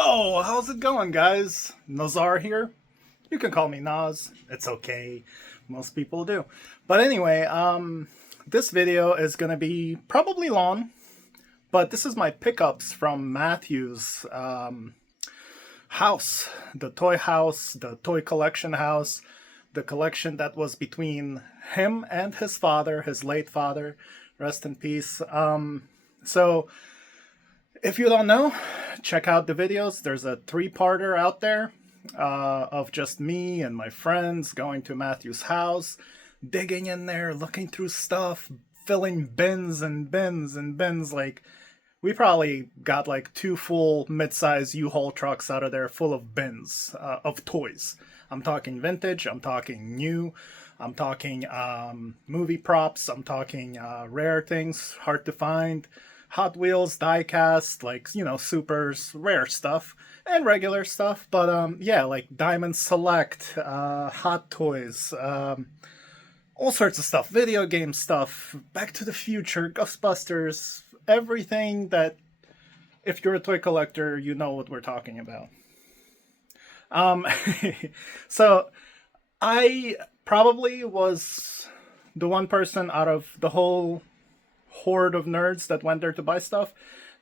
Whoa, how's it going, guys? Nazar here. You can call me Naz. It's okay. Most people do. But anyway, this video is gonna be probably long, but this is my pickups from Matthew's house, the toy collection house, the collection that was between him and his father, his late father, rest in peace. So if you don't know, check out the videos. There's a three-parter out there of just me and my friends going to Matthew's house, digging in there, looking through stuff, filling bins and bins and bins. Like, we probably got like two full mid-size U-Haul trucks out of there full of bins of toys. I'm talking vintage, I'm talking new, I'm talking movie props, I'm talking rare things, hard to find, Hot Wheels, die-cast, like, you know, supers, rare stuff, and regular stuff. But yeah, like Diamond Select, Hot Toys, all sorts of stuff, video game stuff, Back to the Future, Ghostbusters, everything that, if you're a toy collector, you know what we're talking about. So I probably was the one person out of the whole horde of nerds that went there to buy stuff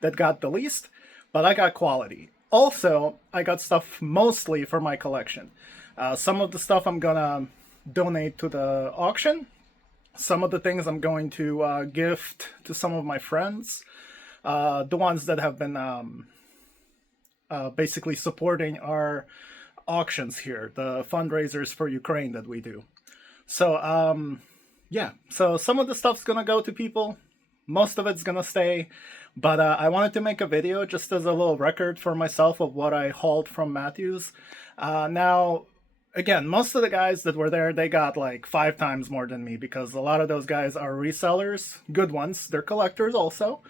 that got the least, but I got quality. Also, I got stuff mostly for my collection. Some of the stuff I'm gonna donate to the auction. Some of the things I'm going to gift to some of my friends. The ones that have been basically supporting our auctions here, the fundraisers for Ukraine that we do. So yeah, so some of the stuff's gonna go to people, most of it's gonna stay, but I wanted to make a video just as a little record for myself of what I hauled from Matthews. Now, again, most of the guys that were there, they got like 5 times more than me, because a lot of those guys are resellers, good ones, they're collectors also.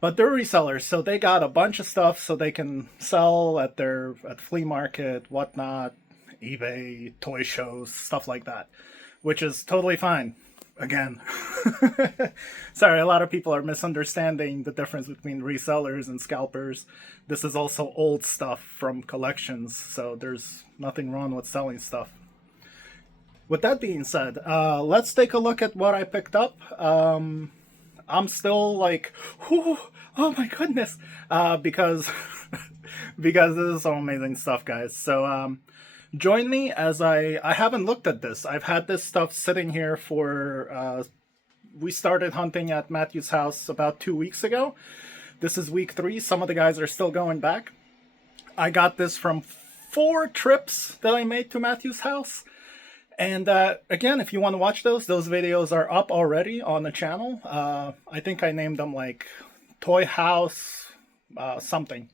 But they're resellers, so they got a bunch of stuff so they can sell at flea market, whatnot, eBay, toy shows, stuff like that, which is totally fine. Again, sorry, a lot of people are misunderstanding the difference between resellers and scalpers. This is also old stuff from collections, so there's nothing wrong with selling stuff. With that being said, let's take a look at what I picked up. I'm still like, whew, oh my goodness, because because this is some amazing stuff, guys. So join me as I haven't looked at this. I've had this stuff sitting here for we started hunting at Matthew's house about 2 weeks ago. This is week 3. Some of the guys are still going back. I got this from 4 trips that I made to Matthew's house. And again, if you want to watch those videos are up already on the channel. I think I named them like Toy House something.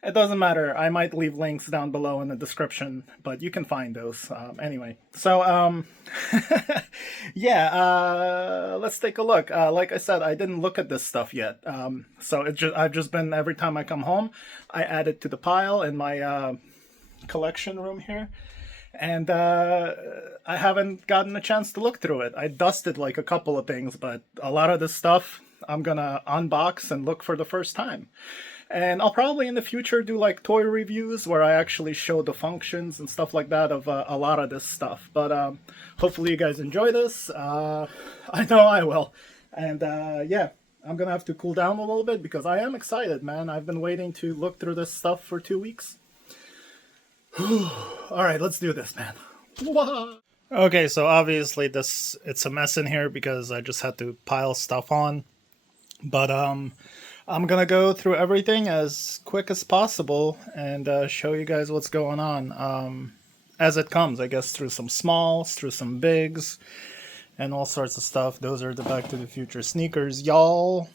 It doesn't matter. I might leave links down below in the description, but you can find those anyway. So yeah, let's take a look. Like I said, I didn't look at this stuff yet. So I've just been, every time I come home, I add it to the pile in my collection room here. And I haven't gotten a chance to look through it. I dusted like a couple of things, but a lot of this stuff I'm gonna unbox and look for the first time. And I'll probably in the future do like toy reviews where I actually show the functions and stuff like that of a lot of this stuff. But hopefully you guys enjoy this. I know I will. And yeah, I'm gonna have to cool down a little bit because I am excited, man. I've been waiting to look through this stuff for 2 weeks. All right, let's do this, man. Okay, so obviously it's a mess in here because I just had to pile stuff on. But I'm gonna go through everything as quick as possible and show you guys what's going on as it comes. I guess through some smalls, through some bigs, and all sorts of stuff. Those are the Back to the Future sneakers, y'all.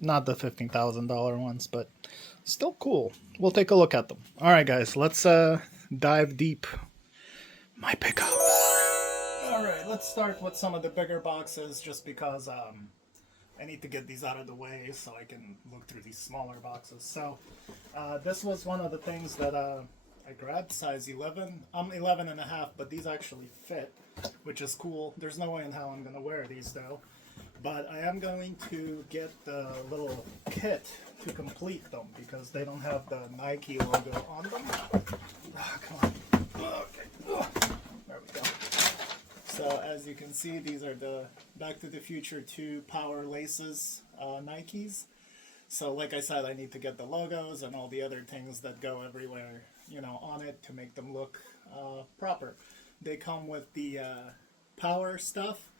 Not the $15,000 ones, but still cool. We'll take a look at them. All right, guys, let's dive deep. My pickups. All right, let's start with some of the bigger boxes, just because I need to get these out of the way so I can look through these smaller boxes. So this was one of the things that I grabbed, size 11. I'm 11 and a half, but these actually fit, which is cool. There's no way in hell I'm gonna wear these though. But I am going to get the little kit to complete them because they don't have the Nike logo on them. Oh, come on. Okay. There we go. So as you can see, these are the Back to the Future 2 Power Laces Nikes. So like I said, I need to get the logos and all the other things that go everywhere, you know, on it to make them look proper. They come with the power stuff.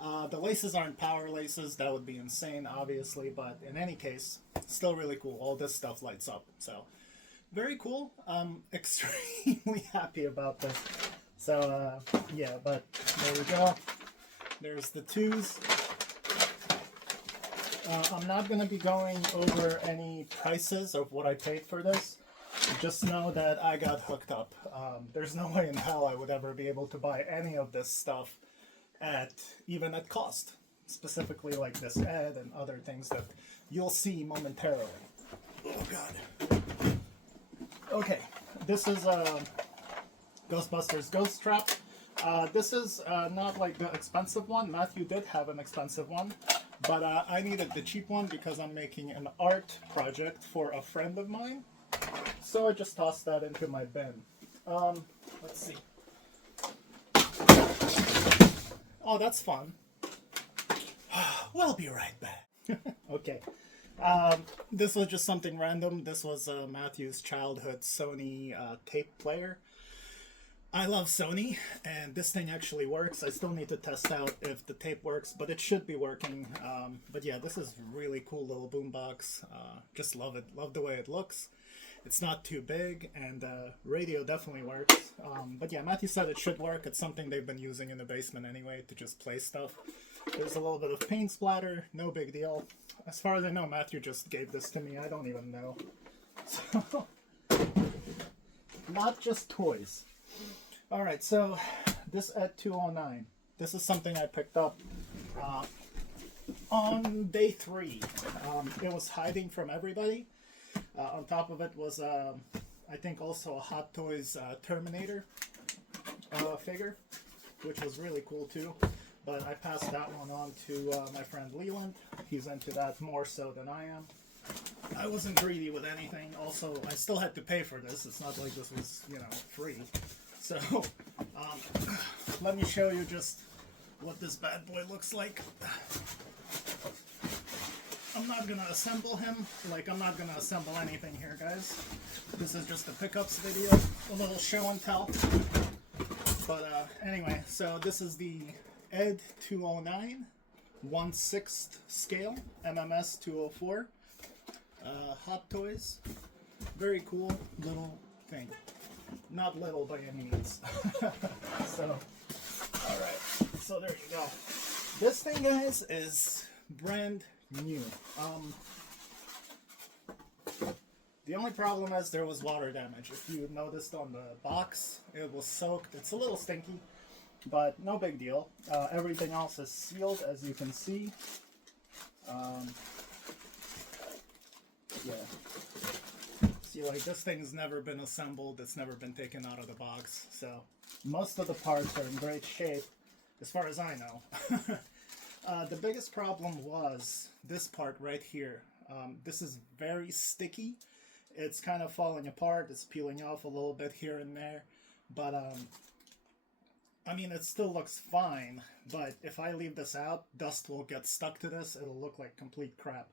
The laces aren't power laces, that would be insane, obviously, but in any case, still really cool. All this stuff lights up, so very cool. I'm extremely happy about this. So, yeah, but there we go. There's the twos. I'm not going to be going over any prices of what I paid for this. Just know that I got hooked up. There's no way in hell I would ever be able to buy any of this stuff even at cost. Specifically like this ad and other things that you'll see momentarily. Oh god. Okay, this is Ghostbusters Ghost Trap. This is not like the expensive one. Matthew did have an expensive one, but I needed the cheap one because I'm making an art project for a friend of mine. So I just tossed that into my bin. Let's see. Oh, that's fun. We'll be right back. Okay. This was just something random. This was Matthew's childhood Sony tape player. I love Sony, and this thing actually works. I still need to test out if the tape works, but it should be working. But yeah, this is really cool little boombox. Just love it. Love the way it looks. It's not too big, and radio definitely works. But yeah, Matthew said it should work. It's something they've been using in the basement anyway to just play stuff. There's a little bit of paint splatter, no big deal. As far as I know, Matthew just gave this to me. I don't even know. So, not just toys. Alright, so this ED209. This is something I picked up on day 3. It was hiding from everybody. On top of it was, I think, also a Hot Toys Terminator figure, which was really cool too. But I passed that one on to my friend Leland. He's into that more so than I am. I wasn't greedy with anything. Also, I still had to pay for this. It's not like this was, you know, free. So, let me show you just what this bad boy looks like. I'm not gonna assemble him. Like, I'm not gonna assemble anything here, guys. This is just a pickups video, a little show and tell. But anyway, so this is the ED209 1/6 scale MMS 204 Hot Toys. Very cool little thing. Not little by any means. So, alright. So there you go. This thing, guys, is brand new. The only problem is there was water damage. If you noticed on the box, it was soaked. It's a little stinky, but no big deal. Everything else is sealed, as you can see. Yeah. See, like, this thing's never been assembled. It's never been taken out of the box. So most of the parts are in great shape, as far as I know. The biggest problem was this part right here. This is very sticky. It's kind of falling apart. It's peeling off a little bit here and there. But, I mean, it still looks fine. But if I leave this out, dust will get stuck to this. It'll look like complete crap.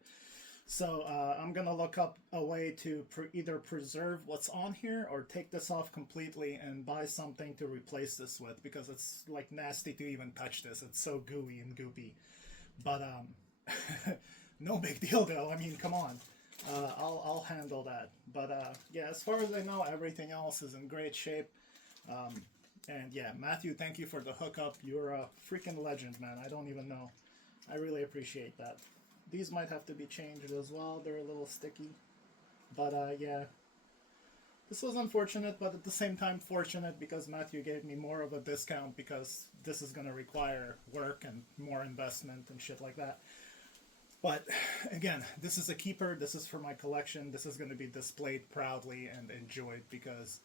So I'm going to look up a way to either preserve what's on here or take this off completely and buy something to replace this with, because it's like nasty to even touch this. It's so gooey and goopy. But no big deal though. I mean, come on. I'll handle that. But yeah, as far as I know, everything else is in great shape. And yeah, Matthew, thank you for the hookup. You're a freaking legend, man. I don't even know. I really appreciate that. These might have to be changed as well. They're a little sticky. But yeah, this was unfortunate, but at the same time fortunate, because Matthew gave me more of a discount, because this is going to require work and more investment and shit like that. But again, this is a keeper. This is for my collection. This is going to be displayed proudly and enjoyed, because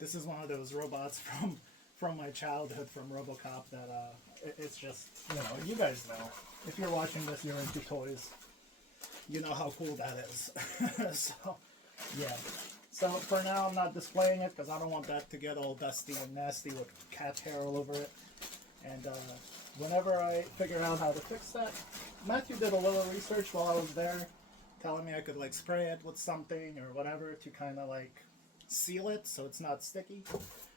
this is one of those robots from from my childhood from RoboCop that it's just, you know, you guys know. If you're watching this, you're into toys. You know how cool that is. So, yeah. So for now, I'm not displaying it because I don't want that to get all dusty and nasty with cat hair all over it. And whenever I figure out how to fix that, Matthew did a little research while I was there, telling me I could like spray it with something or whatever to kind of like seal it so it's not sticky.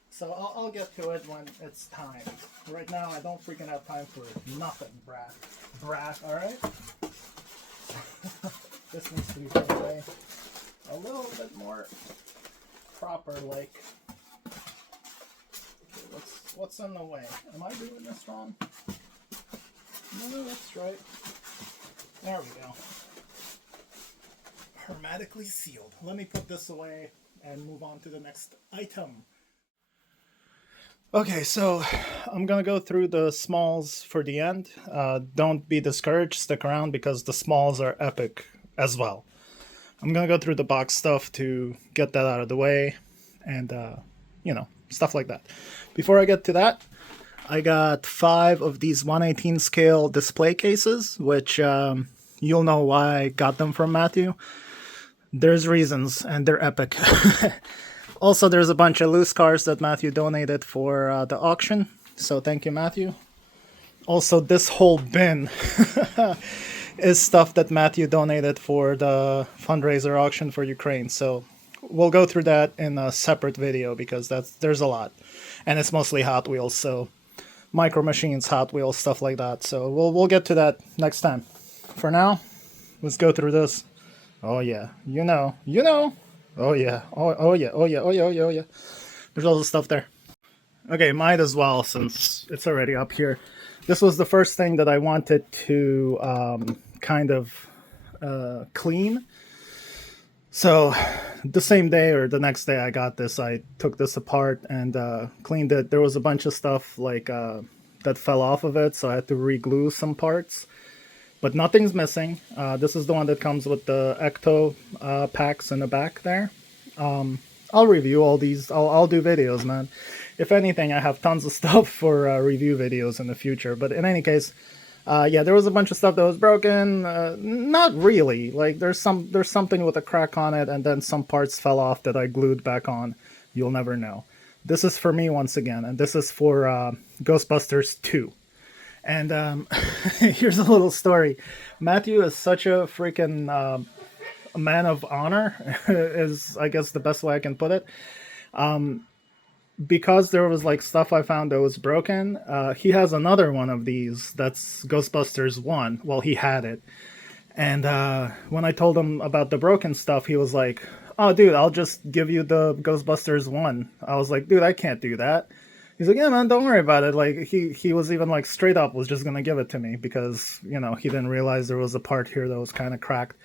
So I'll get to it when it's time. Right now, I don't freaking have time for nothing, brah. Brah, alright? This needs to be put away a little bit more proper, like. Okay, what's in the way? Am I doing this wrong? No, that's right. There we go. Hermetically sealed. Let me put this away and move on to the next item. Okay, so I'm gonna go through the smalls for the end. Don't be discouraged, stick around because the smalls are epic as well. I'm gonna go through the box stuff to get that out of the way and, you know, stuff like that. Before I get to that, I got 5 of these 1/18 scale display cases, which you'll know why I got them from Matthew. There's reasons, and they're epic. Also, there's a bunch of loose cars that Matthew donated for the auction, so thank you, Matthew. Also, this whole bin is stuff that Matthew donated for the fundraiser auction for Ukraine, so we'll go through that in a separate video because there's a lot, and it's mostly Hot Wheels, so Micro Machines, Hot Wheels, stuff like that. So we'll get to that next time. For now, let's go through this. Oh yeah, you know. Oh yeah, oh yeah. There's all the stuff there. Okay, might as well since it's already up here. This was the first thing that I wanted to kind of clean. So the same day or the next day I got this, I took this apart and cleaned it. There was a bunch of stuff like that fell off of it, so I had to re-glue some parts. But nothing's missing. This is the one that comes with the Ecto packs in the back there. I'll review all these. I'll do videos, man. If anything, I have tons of stuff for review videos in the future. But in any case, yeah, there was a bunch of stuff that was broken. Not really. Like there's something with a crack on it, and then some parts fell off that I glued back on. You'll never know. This is for me once again, and this is for Ghostbusters 2. And here's a little story. Matthew is such a freaking man of honor, is I guess the best way I can put it. Because there was like stuff I found that was broken, he has another one of these that's Ghostbusters 1. Well, he had it. And when I told him about the broken stuff, he was like, oh, dude, I'll just give you the Ghostbusters 1. I was like, dude, I can't do that. He's like, yeah, man, don't worry about it. Like, he was even, like, straight up was just going to give it to me because, you know, he didn't realize there was a part here that was kind of cracked.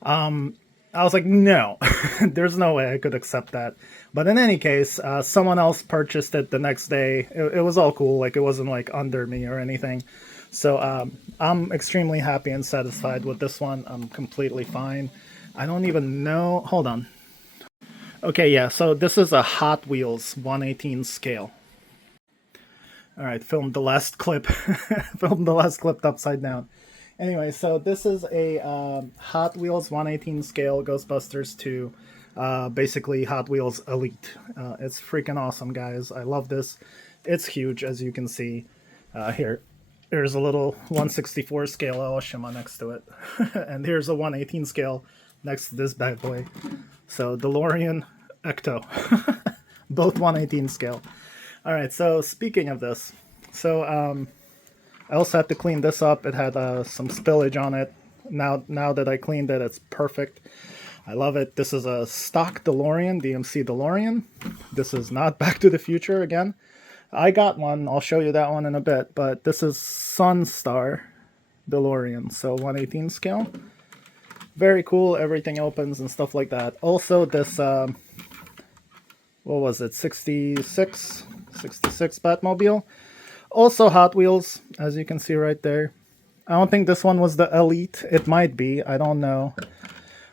I was like, no, there's no way I could accept that. But in any case, someone else purchased it the next day. It was all cool. Like, it wasn't, like, under me or anything. So I'm extremely happy and satisfied with this one. I'm completely fine. I don't even know. Hold on. Okay, yeah, so this is a Hot Wheels 1/18 scale. All right, filmed the last clip. Filmed the last clip upside down. Anyway, so this is a Hot Wheels 1/18 scale Ghostbusters 2. Basically, Hot Wheels Elite. It's freaking awesome, guys. I love this. It's huge, as you can see. Here's a little 1/64 scale Aoshima next to it. And here's a 1/18 scale next to this bad boy. So, DeLorean, Ecto. Both 1/18 scale. Alright, so speaking of this, so I also had to clean this up. It had some spillage on it. Now that I cleaned it, it's perfect. I love it. This is a stock DeLorean, DMC DeLorean. This is not Back to the Future again. I got one. I'll show you that one in a bit. But this is Sunstar DeLorean, so 1/18 scale. Very cool. Everything opens and stuff like that. Also, this, what was it, 66 Batmobile. Also Hot Wheels, as you can see right there. I don't think this one was the Elite. It might be. I don't know.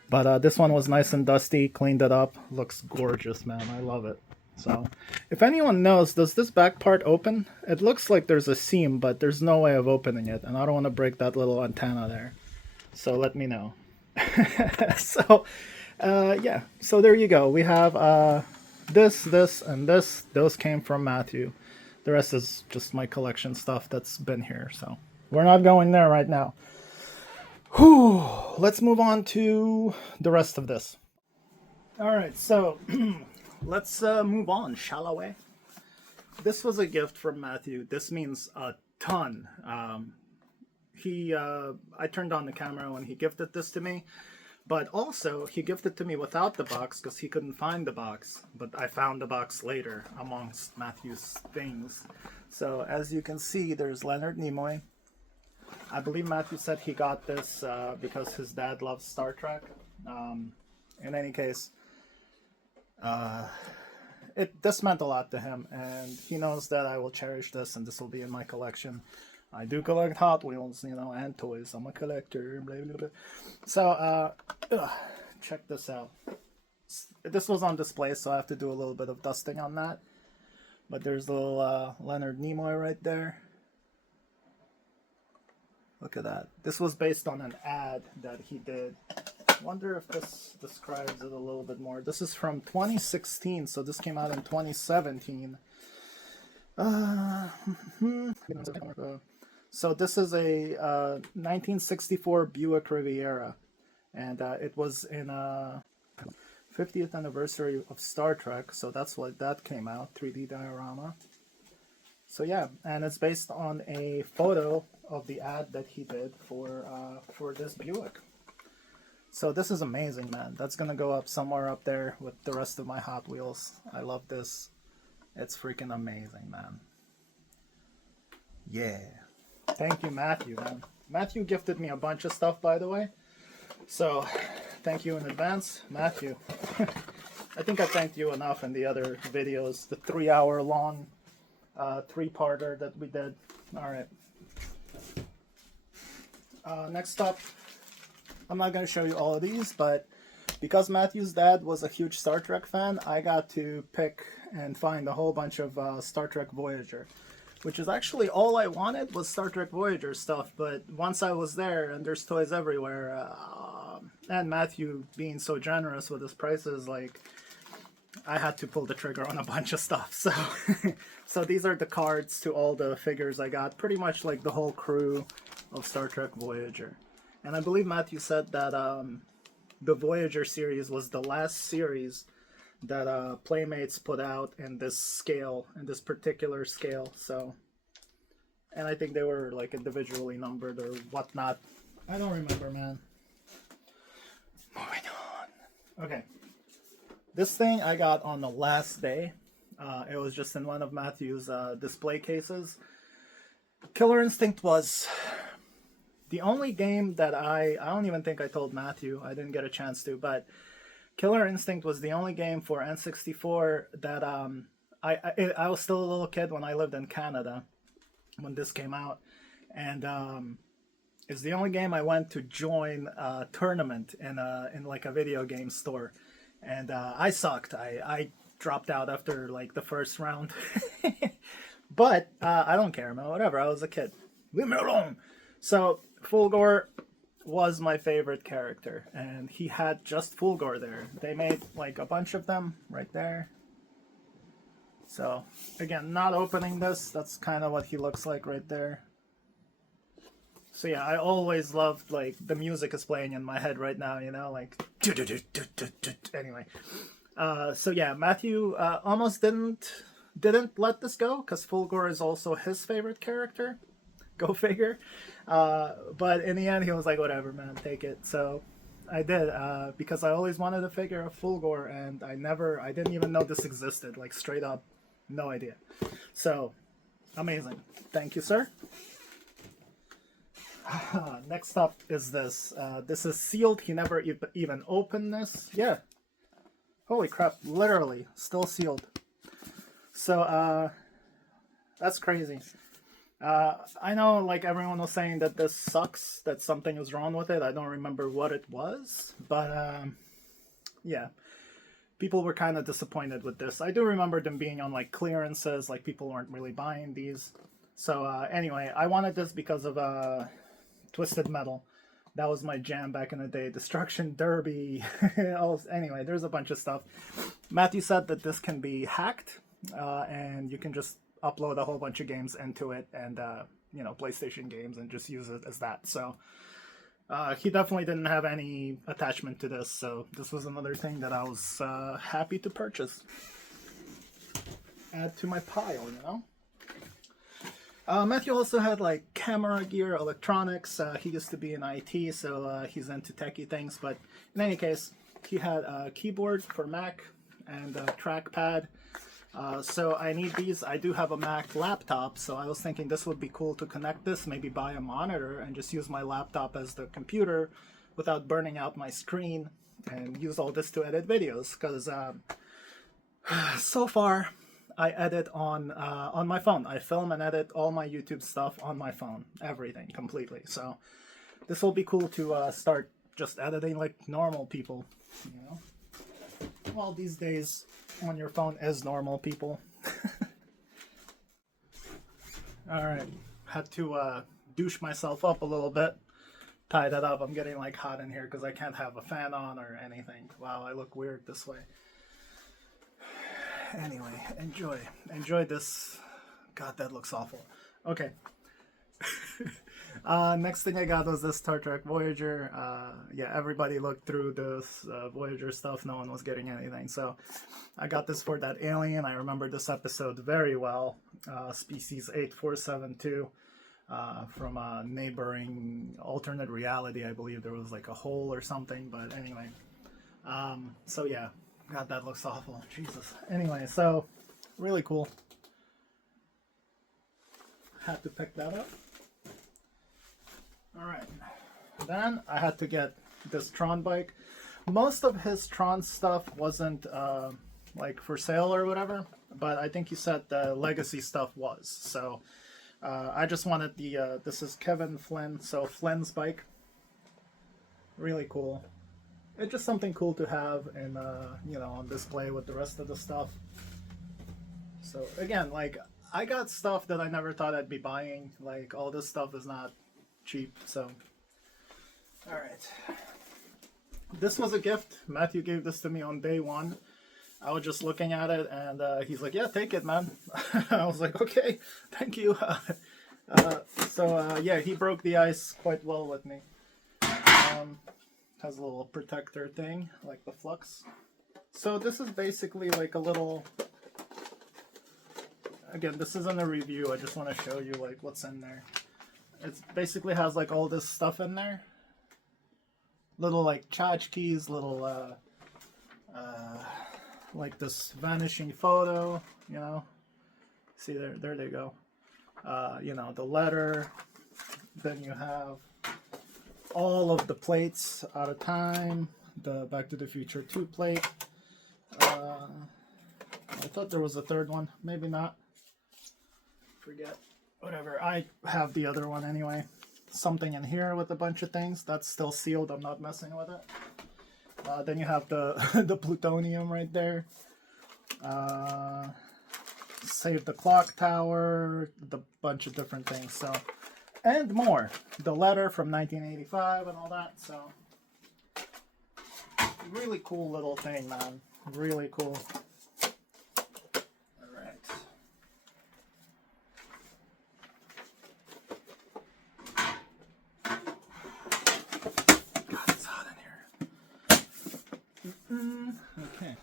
But this one was nice and dusty. Cleaned it up. Looks gorgeous, man. I love it. So, if anyone knows, does this back part open? It looks like there's a seam, but there's no way of opening it, and I don't want to break that little antenna there. So let me know. So, yeah. So there you go. We have this, and this. Those came from Matthew. The rest is just my collection stuff that's been here. So we're not going there right now. Whew. Let's move on to the rest of this. All right. So let's move on, shall we? This was a gift from Matthew. This means a ton. I turned on the camera when he gifted this to me, but also he gifted to me without the box because he couldn't find the box, but I found the box later amongst Matthew's things. So as you can see, there's Leonard Nimoy. I believe Matthew said he got this because his dad loves Star Trek. In any case, this meant a lot to him, and he knows that I will cherish this, and this will be in my collection. I do collect Hot Wheels, you know, and toys. I'm a collector. Blah, blah, blah. So, check this out. This was on display, so I have to do a little bit of dusting on that. But there's little Leonard Nimoy right there. Look at that. This was based on an ad that he did. Wonder if this describes it a little bit more. This is from 2016, so this came out in 2017. So this is a 1964 Buick Riviera, and it was in 50th anniversary of Star Trek, so that's what that came out, 3D diorama. So yeah, and it's based on a photo of the ad that he did for this Buick. So this is amazing, man. That's gonna go up somewhere up there with the rest of my Hot Wheels. I love this. It's freaking amazing, man. Yeah. Thank you, Matthew, man. Matthew gifted me a bunch of stuff, by the way. So, thank you in advance, Matthew. I think I thanked you enough in the other videos, the 3-hour long 3-parter that we did. All right. Next up, I'm not going to show you all of these, but because Matthew's dad was a huge Star Trek fan, I got to pick and find a whole bunch of Star Trek Voyager, which is actually all I wanted was Star Trek Voyager stuff. But once I was there, and there's toys everywhere, and Matthew being so generous with his prices, like, I had to pull the trigger on a bunch of stuff. So, so these are the cards to all the figures I got, pretty much like the whole crew of Star Trek Voyager. And I believe Matthew said that the Voyager series was the last series that Playmates put out in this scale, in this particular scale. So, and I think they were like individually numbered or whatnot. I don't remember, man. Moving on. Okay. This thing I got on the last day. It was just in one of Matthew's display cases. Killer Instinct was the only game that I don't even think I told Matthew. I didn't get a chance to, but Killer Instinct was the only game for N64 that I was still a little kid when I lived in Canada when this came out, and it's the only game I went to join a tournament in like a video game store, and I sucked. I dropped out after like the first round, but I don't care, man. Whatever. I was a kid. Leave me alone. So Fulgore was my favorite character, and he had just Fulgore there. They made like a bunch of them right there. So again, not opening this, that's kind of what he looks like right there. So yeah, I always loved, like, the music is playing in my head right now, you know, like anyway. So yeah, Matthew almost didn't let this go because Fulgore is also his favorite character. Go figure. But in the end, he was like, whatever, man, take it. So I did, because I always wanted a figure of Fulgore, and I didn't even know this existed, like, straight up, no idea. So, amazing. Thank you, sir. Next up is this. This is sealed. He never even opened this. Yeah. Holy crap, literally, still sealed. So, that's crazy. I know, like, everyone was saying that this sucks, that something is wrong with it. I don't remember what it was, but yeah. people were kind of disappointed with this. I do remember them being on like clearances, like people weren't really buying these. So anyway, I wanted this because of Twisted Metal. That was my jam back in the day. Destruction Derby. Anyway, there's a bunch of stuff. Matthew said that this can be hacked, and you can just upload a whole bunch of games into it, and you know, PlayStation games, and just use it as that. So he definitely didn't have any attachment to this, so this was another thing that I was happy to purchase. Add to my pile, you know? Matthew also had like camera gear, electronics. He used to be in IT, so he's into techie things. But in any case, he had a keyboard for Mac and a trackpad. So I need these. I do have a Mac laptop, so I was thinking this would be cool to connect this, maybe buy a monitor and just use my laptop as the computer without burning out my screen, and use all this to edit videos. Because so far, I edit on my phone. I film and edit all my YouTube stuff on my phone, everything completely. So this will be cool to start just editing like normal people, you know. Well, these days on your phone is normal people. All right, had to douche myself up a little bit. Tie that up. I'm getting like hot in here because I can't have a fan on or anything. Wow, I look weird this way. Anyway, enjoy this. God, that looks awful. Okay. Next thing I got was this Star Trek Voyager. Yeah, everybody looked through this Voyager stuff. No one was getting anything. So I got this for that alien. I remember this episode very well. Species 8472 from a neighboring alternate reality. I believe there was like a hole or something. But anyway. So yeah. God, that looks awful. Jesus. Anyway, so really cool. Had to pick that up. Alright. Then I had to get this Tron bike. Most of his Tron stuff wasn't like for sale or whatever, but I think he said the legacy stuff was. So I just wanted the this is Kevin Flynn, so Flynn's bike. Really cool. It's just something cool to have and you know, on display with the rest of the stuff. So again, like I got stuff that I never thought I'd be buying. Like all this stuff is not cheap. So all right, this was a gift. Matthew gave this to me on day one. I was just looking at it and he's like, yeah, take it, man. I was like, okay, thank you. Yeah, he broke the ice quite well with me. Has a little protector thing, like the flux. So this is basically like a little... Again, this isn't a review, I just want to show you like what's in there. It basically has like all this stuff in there. Little like tchotchkes, little like this vanishing photo, you know. See there they go. You know, the letter. Then you have all of the plates out of time. The Back to the Future 2 plate. I thought there was a third one. Maybe not. Forget. Whatever. I have the other one anyway. Something in here with a bunch of things. That's still sealed. I'm not messing with it. Then you have the the plutonium right there. Save the clock tower. The bunch of different things. So, and more. The letter from 1985 and all that. So, really cool little thing, man. Really cool. All right. God, it's hot in here. Okay.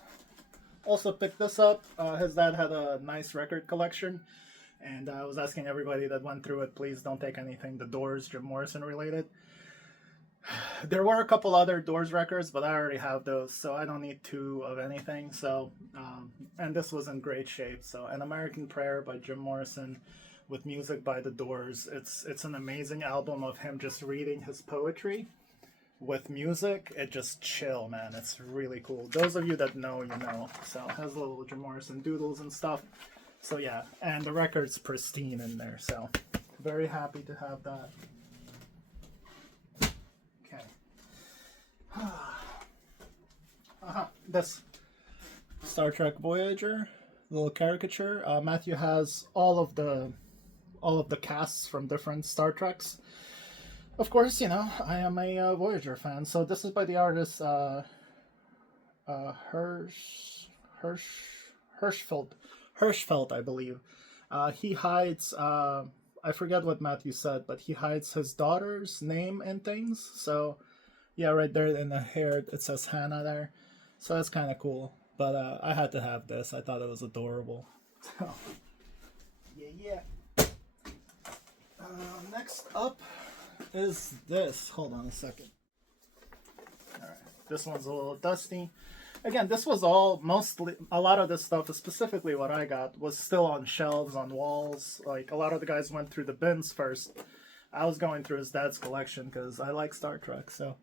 Also picked this up. His dad had a nice record collection. And I was asking everybody that went through it, please don't take anything The Doors, Jim Morrison related. There were a couple other Doors records, but I already have those, so I don't need two of anything. So, and this was in great shape. So, An American Prayer by Jim Morrison with music by The Doors. It's an amazing album of him just reading his poetry with music. It just chill, man. It's really cool. Those of you that know, you know. So, it has little Jim Morrison doodles and stuff. So yeah, and the record's pristine in there, so very happy to have that. Okay. This. Star Trek Voyager, little caricature. Matthew has all of the casts from different Star Treks. Of course, I am a Voyager fan, so this is by the artist Hirsch Hirsch Hirschfeld, I believe. He hides. I forget what Matthew said, but he hides his daughter's name and things. So, yeah, right there in the hair it says Hannah there. So that's kind of cool. But I had to have this. I thought it was adorable. So, yeah. Next up is this. Hold on a second. All right, this one's a little dusty. Again, this was all mostly, a lot of this stuff, specifically what I got, was still on shelves, on walls. Like, a lot of the guys went through the bins first. I was going through his dad's collection because I like Star Trek. So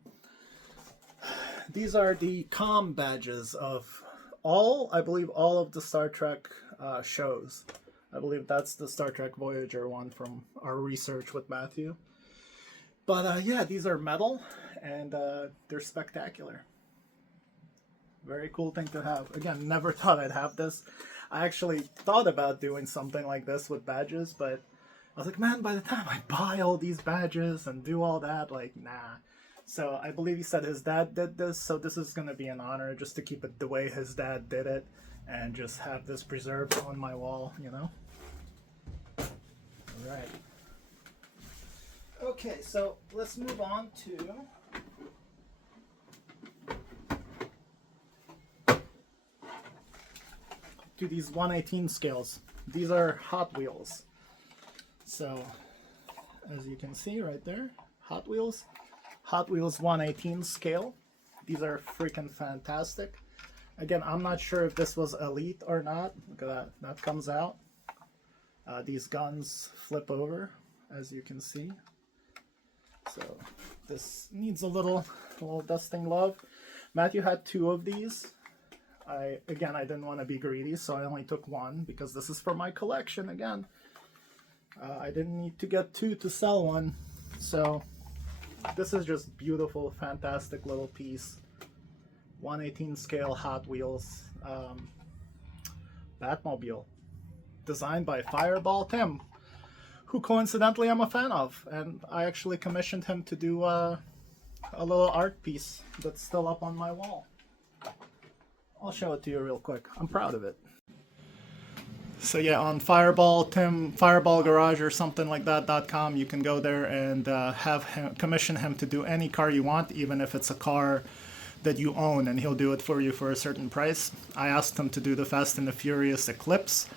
these are the comm badges of I believe all of the Star Trek shows. I believe that's the Star Trek Voyager one from our research with Matthew. But yeah, these are metal, and they're spectacular. Very cool thing to have. Again, never thought I'd have this. I actually thought about doing something like this with badges, but I was like, man, by the time I buy all these badges and do all that, like, nah. So I believe he said his dad did this, so this is going to be an honor just to keep it the way his dad did it and just have this preserved on my wall, Alright. Okay, so let's move on to these 1/18 scales. These are Hot Wheels. So, as you can see right there, Hot Wheels 1/18 scale. These are freaking fantastic. Again, I'm not sure if this was Elite or not. Look at that. That comes out. These guns flip over, as you can see. So this needs a little dusting love. Matthew had 2 of these. I didn't want to be greedy, so I only took 1 because this is for my collection again. I didn't need to get 2 to sell 1. So this is just beautiful, fantastic little piece. 1/18 scale Hot Wheels Batmobile, designed by Fireball Tim, who coincidentally I'm a fan of, and I actually commissioned him to do a little art piece that's still up on my wall. I'll show it to you real quick. I'm proud of it. So yeah, on Fireball Garage or something like that.com, you can go there and have him commission him to do any car you want, even if it's a car that you own, and he'll do it for you for a certain price. I asked him to do the Fast and the Furious Eclipse,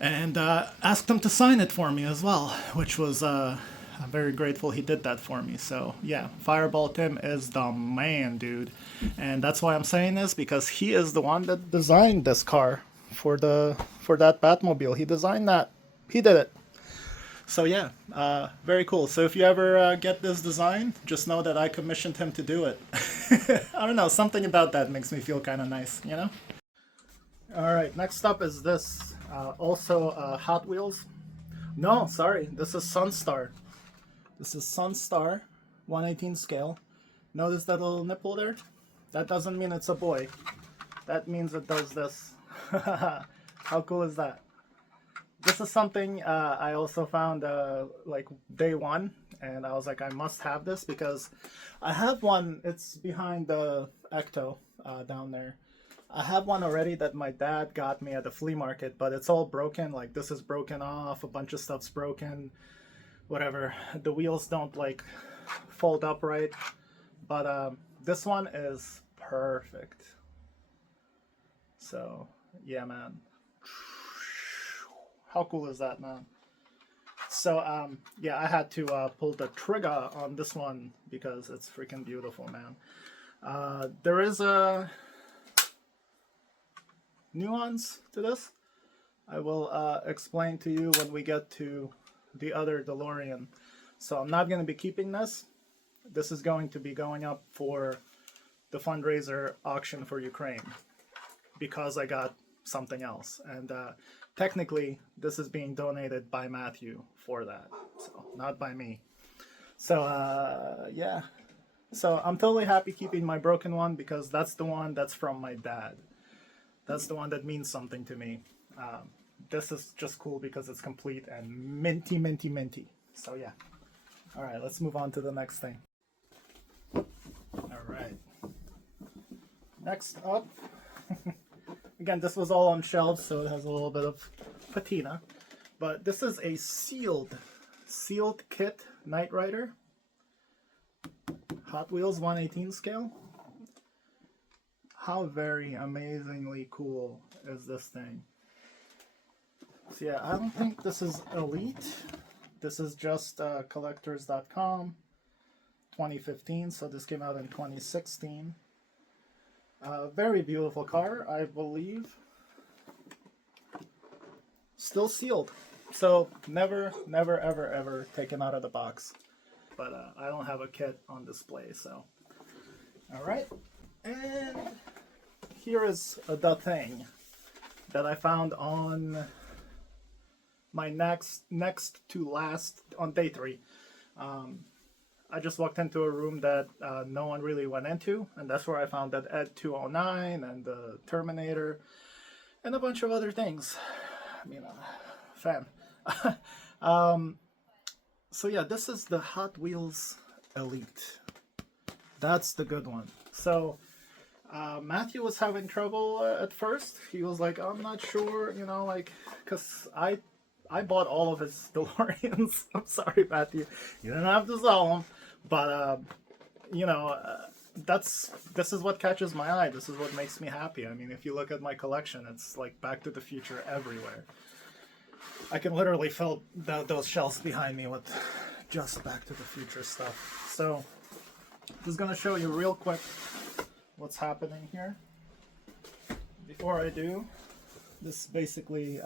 and asked him to sign it for me as well, which was I'm very grateful he did that for me. So yeah, Fireball Tim is the man, dude, and that's why I'm saying this, because he is the one that designed this car for that Batmobile. He designed that. He did it. So yeah, very cool. So if you ever get this design, just know that I commissioned him to do it. I don't know, something about that makes me feel kind of nice, Alright, next up is this. Also Hot Wheels. No, sorry, this is Sunstar. This is Sunstar, 1/18 scale. Notice that little nipple there? That doesn't mean it's a boy. That means it does this. How cool is that? This is something I also found like day one, and I was like, I must have this because I have one. It's behind the Ecto down there. I have one already that my dad got me at the flea market, but it's all broken. Like, this is broken off, a bunch of stuff's broken, whatever. The wheels don't like fold up right, but this one is perfect. So yeah, man. How cool is that, man? So yeah, I had to pull the trigger on this one because it's freaking beautiful, man. There is a nuance to this. I will explain to you when we get to the other DeLorean. So I'm not going to be keeping this. This is going to be going up for the fundraiser auction for Ukraine because I got something else. And technically, this is being donated by Matthew for that, so not by me. So yeah. So I'm totally happy keeping my broken one because that's the one that's from my dad. That's the one that means something to me. This is just cool because it's complete and minty, minty, minty. So yeah. All right, let's move on to the next thing. All right. Next up, again, this was all on shelves, so it has a little bit of patina. But this is a sealed KITT Knight Rider. Hot Wheels 1/18 scale. How very amazingly cool is this thing? So yeah, I don't think this is Elite. This is just collectors.com 2015, so this came out in 2016. Very beautiful car, I believe. Still sealed. So never, never, ever, ever taken out of the box. But I don't have a KITT on display, so. Alright. And here is the thing that I found on my next to last, on day 3. I just walked into a room that no one really went into, and that's where I found that ED209 and the Terminator and a bunch of other things. I mean, fan. So yeah, this is the Hot Wheels Elite. That's the good one. So Matthew was having trouble at first. He was like, I'm not sure, you know, like, because I bought all of his DeLoreans. I'm sorry, Matthew. You didn't have to sell them. But, you know, this is what catches my eye. This is what makes me happy. I mean, if you look at my collection, it's like Back to the Future everywhere. I can literally fill those shelves behind me with just Back to the Future stuff. So, just going to show you real quick what's happening here. Before I do, this basically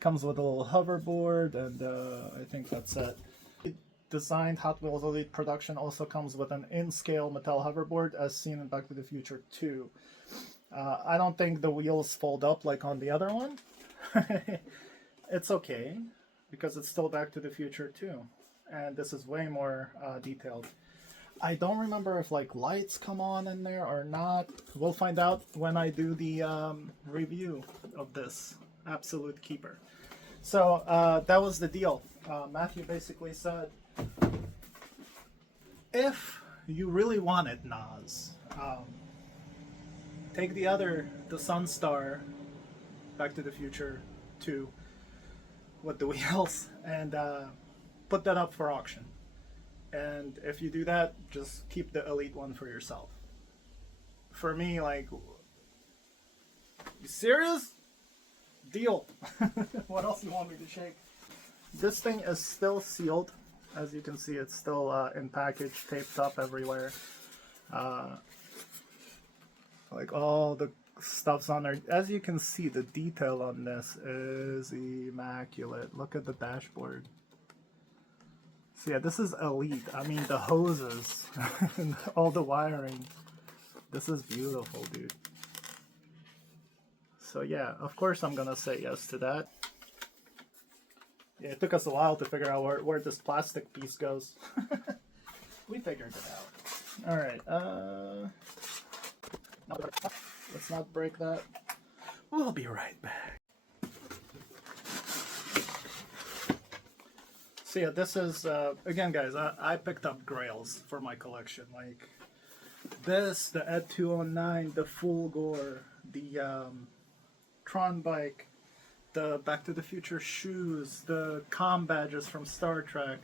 comes with a little hoverboard, and I think that's it. Designed Hot Wheels Elite production also comes with an in-scale Mattel hoverboard as seen in Back to the Future 2. I don't think the wheels fold up like on the other one. It's okay, because it's still Back to the Future 2. And this is way more detailed. I don't remember if like lights come on in there or not. We'll find out when I do the review of this absolute keeper. So that was the deal. Matthew basically said, if you really want it, Nas, take the Sunstar Back to the Future 2 with the wheels and put that up for auction. And if you do that, just keep the Elite one for yourself. For me, like, you serious? Deal. What else do you want me to shake? This thing is still sealed. As you can see, it's still in package, taped up everywhere. Like all the stuff's on there. As you can see, the detail on this is immaculate. Look at the dashboard. So yeah, this is Elite. I mean, the hoses and all the wiring. This is beautiful, dude. So yeah, of course I'm gonna say yes to that. Yeah, it took us a while to figure out where this plastic piece goes. We figured it out. Alright, let's not break that. We'll be right back. So yeah, this is, again guys, I picked up grails for my collection. Like, this, the ED209, the Full Gore, the Tron bike, the Back to the Future shoes, the comm badges from Star Trek.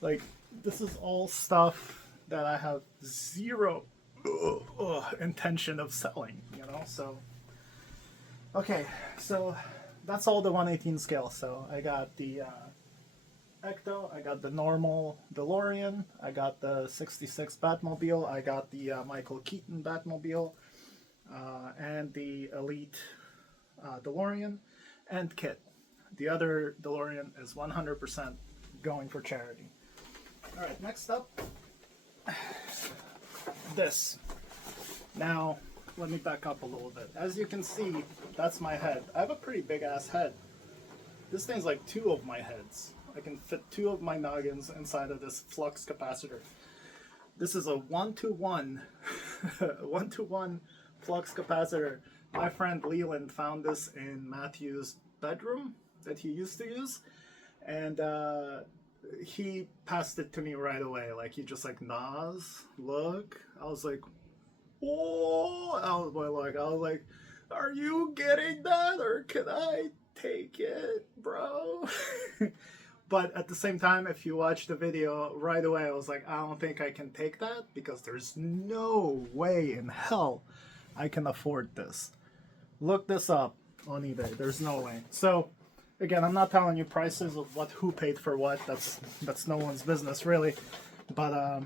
Like, this is all stuff that I have zero intention of selling, you know? So, okay, so that's all the 1/18 scale. So I got the Ecto, I got the normal DeLorean, I got the 66 Batmobile, I got the Michael Keaton Batmobile, and the Elite DeLorean, and KITT. The other DeLorean is 100% going for charity. Alright, next up, this. Now, let me back up a little bit. As you can see, that's my head. I have a pretty big ass head. This thing's like 2 of my heads. I can fit 2 of my noggins inside of this flux capacitor. This is a 1-to-1 1-to-1 flux capacitor My friend Leland found this in Matthew's bedroom that he used to use, and he passed it to me right away. Like, he just like, Nas, look. I was like, oh, I was like, are you getting that, or can I take it, bro? But at the same time, if you watch the video right away, I was like, I don't think I can take that, because there's no way in hell I can afford this. Look this up on eBay. There's no way. So again, I'm not telling you prices of who paid for what. That's no one's business, really. But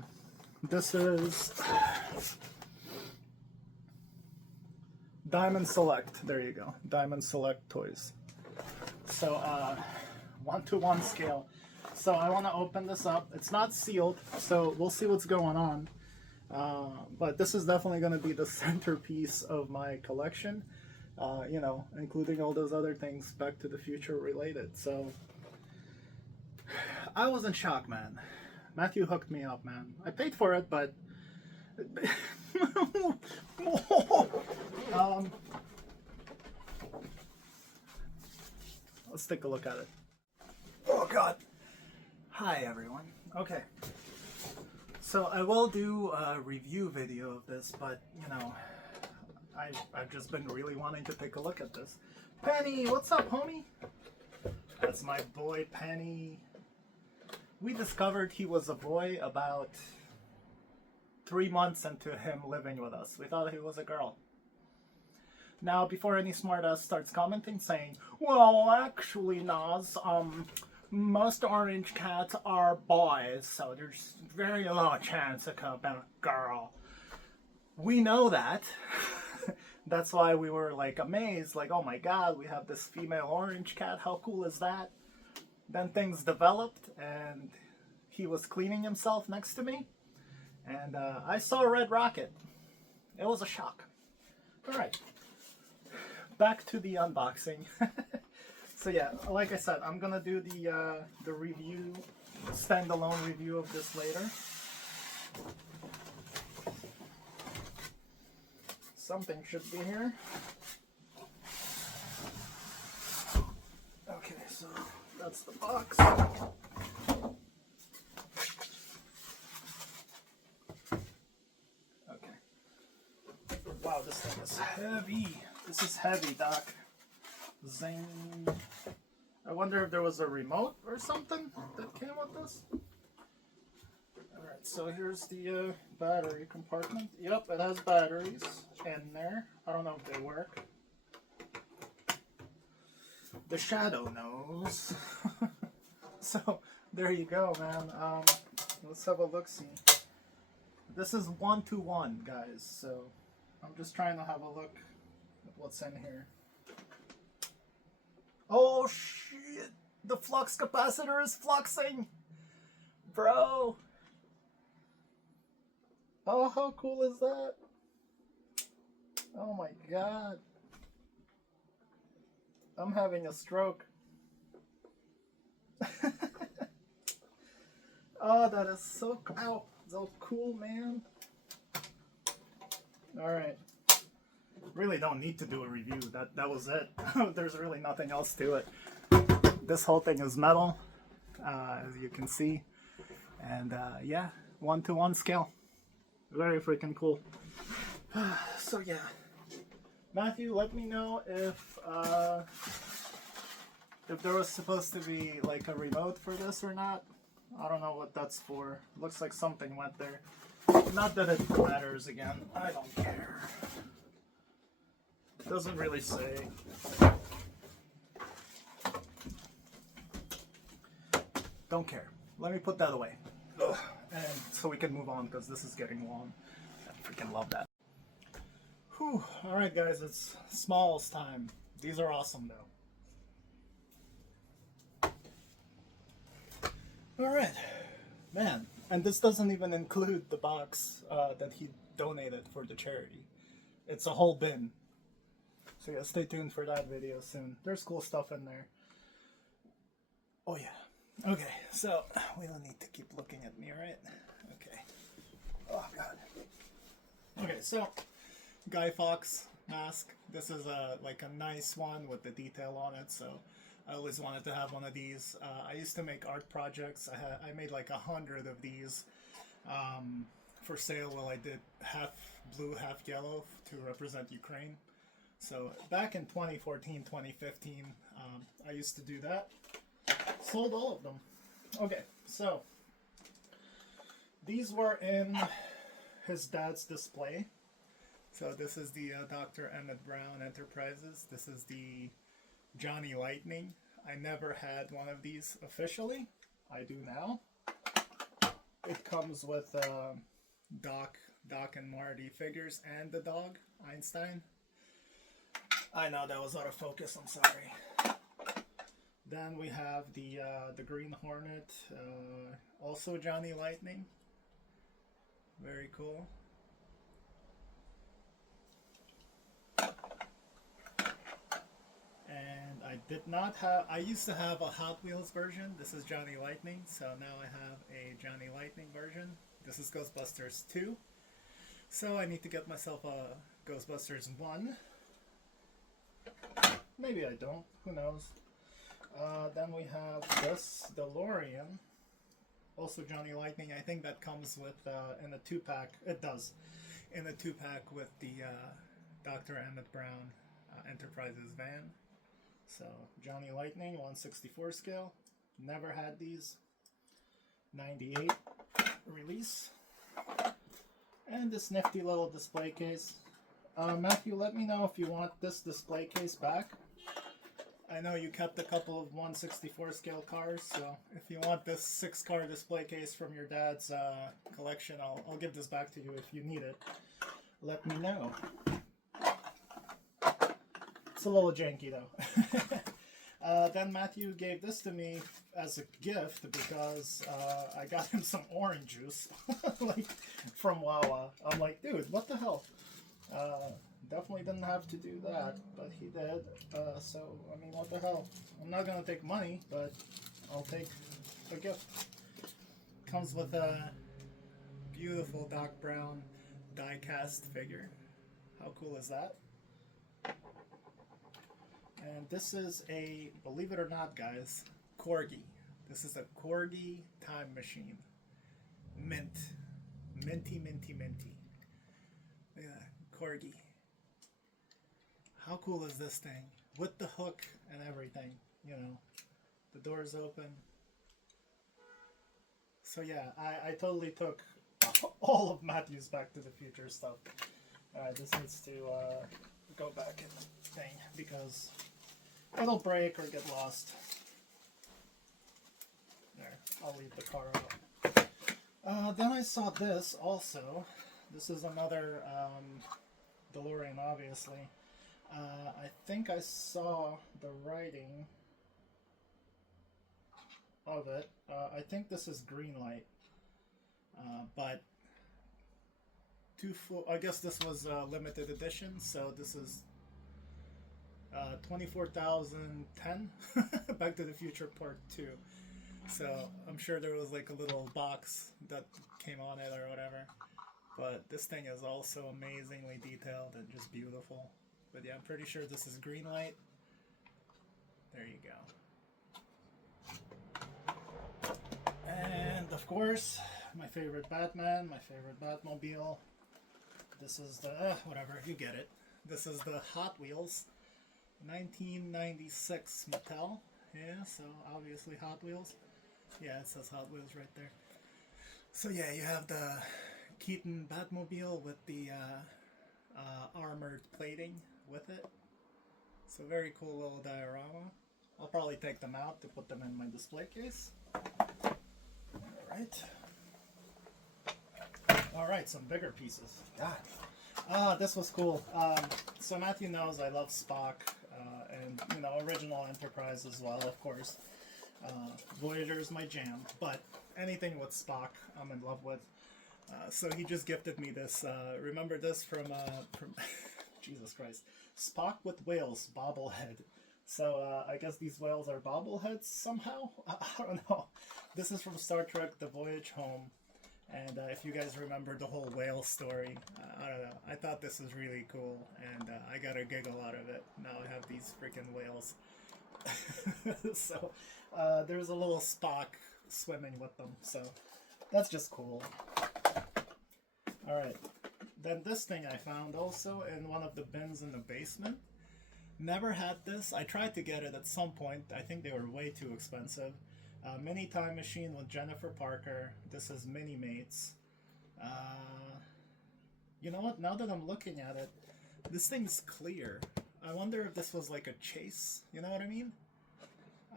this is Diamond Select. There you go. Diamond Select toys. So 1-to-1 scale. So I want to open this up. It's not sealed, so we'll see what's going on. But this is definitely going to be the centerpiece of my collection. You know, including all those other things Back to the Future related. So I was in shock, man. Matthew hooked me up, man. I paid for it, but let's take a look at it. Oh God. Hi everyone. Okay. So I will do a review video of this, but you know, I've just been really wanting to take a look at this. Penny, what's up, homie? That's my boy, Penny. We discovered he was a boy about 3 months into him living with us. We thought he was a girl. Now, before any smartass starts commenting saying, well, actually, Nas, most orange cats are boys, so there's very low chance it could have been a girl. We know that. That's why we were like amazed, like, oh my God, we have this female orange cat, how cool is that? Then things developed, and he was cleaning himself next to me, and I saw a red rocket. It was a shock. All right, back to the unboxing. So yeah, like I said, I'm gonna do the review, standalone review of this later. Something should be here. Okay, so that's the box. Okay. Wow, this thing is heavy. This is heavy, Doc. Zing. I wonder if there was a remote or something that came with this. Alright, so here's the battery compartment. Yep, it has batteries in there. I don't know if they work. The shadow knows. So, there you go, man. Let's have a look-see. This is 1-to-1, guys, so I'm just trying to have a look at what's in here. Oh, shit! The flux capacitor is fluxing! Bro! Oh, how cool is that? Oh my God. I'm having a stroke. Oh, that is so cool, man. Alright. Really don't need to do a review. That was it. There's really nothing else to it. This whole thing is metal, as you can see. And yeah, 1-to-1 scale. Very freaking cool. So yeah. Matthew, let me know if there was supposed to be like a remote for this or not. I don't know what that's for. Looks like something went there. Not that it matters again. I don't care. It doesn't really say. Don't care. Let me put that away. Ugh. And so we can move on because this is getting long. I freaking love that. Whew. Alright guys, it's Smalls time. These are awesome though. Alright. Man. And this doesn't even include the box that he donated for the charity. It's a whole bin. So yeah, stay tuned for that video soon. There's cool stuff in there. Oh yeah. Okay, so we don't need to keep looking at me, right? Okay. Oh God. Okay, so Guy Fawkes, mask. This is like a nice one with the detail on it, so I always wanted to have one of these. I used to make art projects. I made like 100 of these for sale while I did half blue, half yellow to represent Ukraine. So back in 2014, 2015, I used to do that. Sold all of them. Okay, so these were in his dad's display. So this is the Dr. Emmett Brown Enterprises. This is the Johnny Lightning. I never had one of these officially. I do now. It comes with Doc and Marty figures and the dog, Einstein. I know that was out of focus, I'm sorry. Then we have the Green Hornet, also Johnny Lightning. Very cool. And I did not have, I used to have a Hot Wheels version. This is Johnny Lightning, so now I have a Johnny Lightning version. This is Ghostbusters 2. So I need to get myself a Ghostbusters 1. Maybe I don't, who knows. Then we have this DeLorean, also Johnny Lightning. I think that comes with in a 2-pack. It does, in a 2-pack with the Dr. Emmett Brown Enterprises van. So Johnny Lightning, 1/64 scale. Never had these. 98 release. And this nifty little display case. Matthew, let me know if you want this display case back. I know you kept a couple of 1/64 scale cars, so if you want this 6-car display case from your dad's collection, I'll give this back to you if you need it. Let me know. It's a little janky though. Then Matthew gave this to me as a gift because I got him some orange juice, like from Wawa. I'm like, dude, what the hell? Definitely didn't have to do that, but he did. So, I mean, what the hell? I'm not gonna take money, but I'll take a gift. Comes with a beautiful Doc Brown die-cast figure. How cool is that? And this is a, believe it or not, guys, Corgi. This is a Corgi time machine. Mint. Minty, minty, minty. Look at that. Corgi. How cool is this thing? With the hook and everything, you know. The door's open. So yeah, I totally took all of Matthew's Back to the Future stuff. This needs to go back in the thing because it'll break or get lost. There, I'll leave the car out. Then I saw this also. This is another DeLorean, obviously. I think I saw the writing of it. I think this is green light, but I guess this was a limited edition, so this is 24,010 Back to the Future Part 2. So I'm sure there was like a little box that came on it or whatever. But this thing is also amazingly detailed and just beautiful. But yeah, I'm pretty sure this is green light. There you go. And of course, my favorite Batman, my favorite Batmobile. This is the, whatever, you get it. This is the Hot Wheels 1996 Mattel. Yeah, so obviously Hot Wheels. Yeah, it says Hot Wheels right there. So yeah, you have the KITT Batmobile with the armored plating with it. So very cool little diorama. I'll probably take them out to put them in my display case. Alright, some bigger pieces. God. This was cool. So Matthew knows I love Spock, and you know, original Enterprise as well, of course. Voyager is my jam, but anything with Spock I'm in love with. So he just gifted me this. Remember this from Jesus Christ, Spock with whales bobblehead. So I guess these whales are bobbleheads somehow. I don't know. This is from Star Trek: The Voyage Home, And if you guys remember the whole whale story, I don't know. I thought this was really cool, and I got a giggle out of it. Now I have these freaking whales. So there's a little Spock swimming with them, so that's just cool. Alright, then this thing I found also in one of the bins in the basement. Never had this. I tried to get it at some point. I think they were way too expensive. Mini Time Machine with Jennifer Parker. This is Mini Mates. You know what? Now that I'm looking at it, this thing's clear. I wonder if this was like a chase. You know what I mean?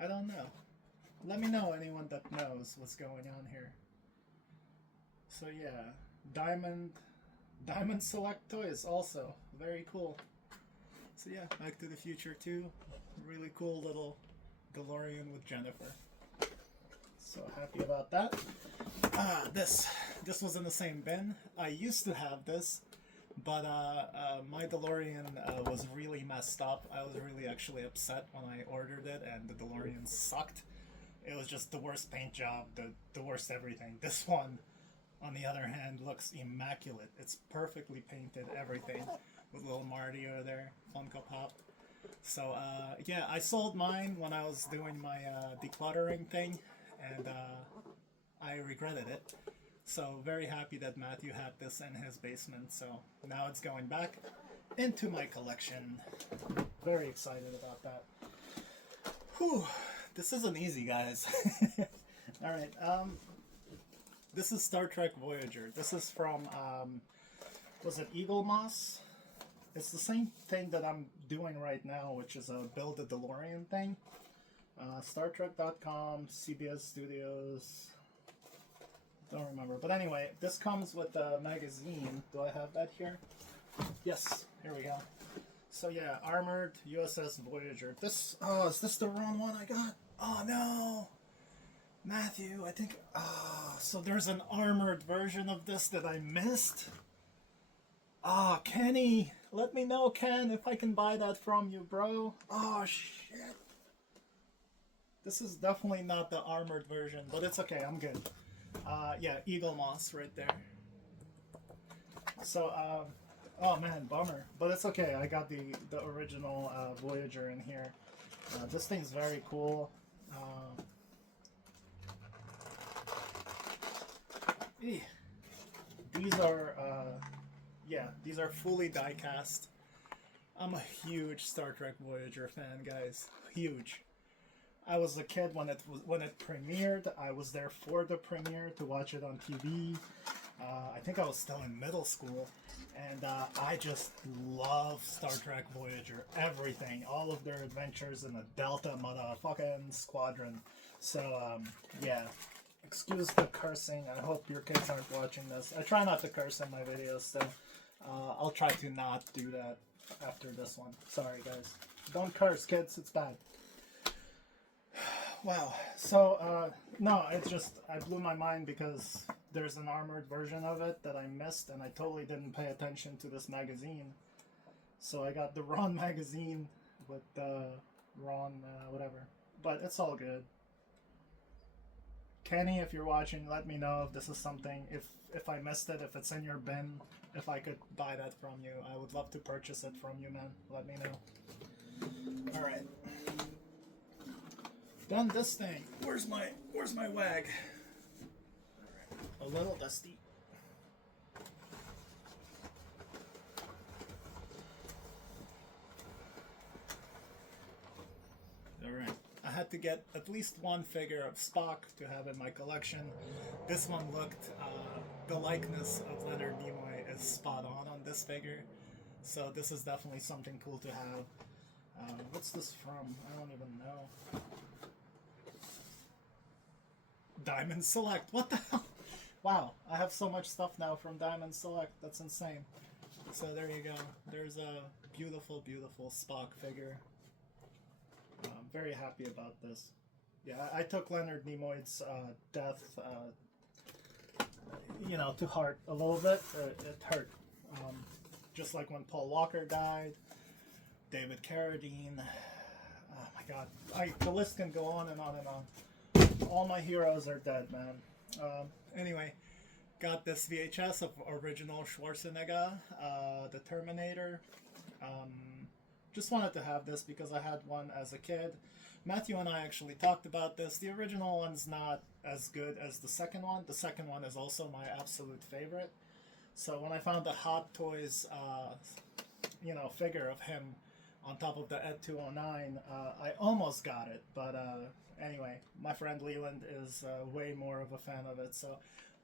I don't know. Let me know, anyone that knows what's going on here. So yeah, Diamond Select Toys also. Very cool. So yeah, Back to the Future 2. Really cool little DeLorean with Jennifer. So happy about that. This was in the same bin. I used to have this, but my DeLorean was really messed up. I was really actually upset when I ordered it, and the DeLorean sucked. It was just the worst paint job, the worst everything. This one, on the other hand, looks immaculate. It's perfectly painted, everything, with little Marty over there, Funko Pop. So yeah, I sold mine when I was doing my decluttering thing, and I regretted it. So very happy that Matthew had this in his basement. So now it's going back into my collection. Very excited about that. Whew, this isn't easy, guys. All right, this is Star Trek Voyager. This is from, was it Eagle Moss? It's the same thing that I'm doing right now, which is a Build a DeLorean thing. StarTrek.com, CBS Studios, don't remember. But anyway, this comes with a magazine. Do I have that here? Yes, here we go. So yeah, Armored USS Voyager. This, oh, is this the wrong one I got? Oh no! Matthew, I think, so there's an armored version of this that I missed? Kenny, let me know, Ken, if I can buy that from you, bro. Oh, shit. This is definitely not the armored version, but it's okay, I'm good. Yeah, Eagle Moss right there. So, oh man, bummer. But it's okay, I got the original Voyager in here. This thing's very cool. These are, yeah, these are fully die-cast. I'm a huge Star Trek Voyager fan, guys. Huge. I was a kid when it premiered. I was there for the premiere to watch it on TV. I think I was still in middle school, and I just love Star Trek Voyager. Everything, all of their adventures in the Delta motherfucking Squadron. So yeah, excuse the cursing. I hope your kids aren't watching this. I try not to curse in my videos, so I'll try to not do that after this one. Sorry, guys. Don't curse, kids. It's bad. Wow. So, no, it's just, I blew my mind because there's an armored version of it that I missed, and I totally didn't pay attention to this magazine. So I got the wrong magazine with the wrong, whatever. But it's all good. Kenny, if you're watching, let me know if this is something, if I missed it, if it's in your bin, if I could buy that from you. I would love to purchase it from you, man. Let me know. Alright. Then this thing. Where's my wag? Alright. A little dusty. Alright. I had to get at least one figure of Spock to have in my collection. This one looked, the likeness of Leonard Nimoy is spot on this figure. So this is definitely something cool to have. What's this from? I don't even know. Diamond Select. What the hell? Wow, I have so much stuff now from Diamond Select. That's insane. So there you go. There's a beautiful, beautiful Spock figure. I'm very happy about this. Yeah, I took Leonard Nimoy's death, you know, to heart a little bit. It hurt. Just like when Paul Walker died, David Carradine. Oh my God, the list can go on and on and on. All my heroes are dead, man. Anyway, got this VHS of original Schwarzenegger, the Terminator. Just wanted to have this because I had one as a kid. Matthew and I actually talked about this. The original one's not as good as the second one. The second one is also my absolute favorite. So when I found the Hot Toys, figure of him on top of the ED209, I almost got it. But anyway, my friend Leland is way more of a fan of it, so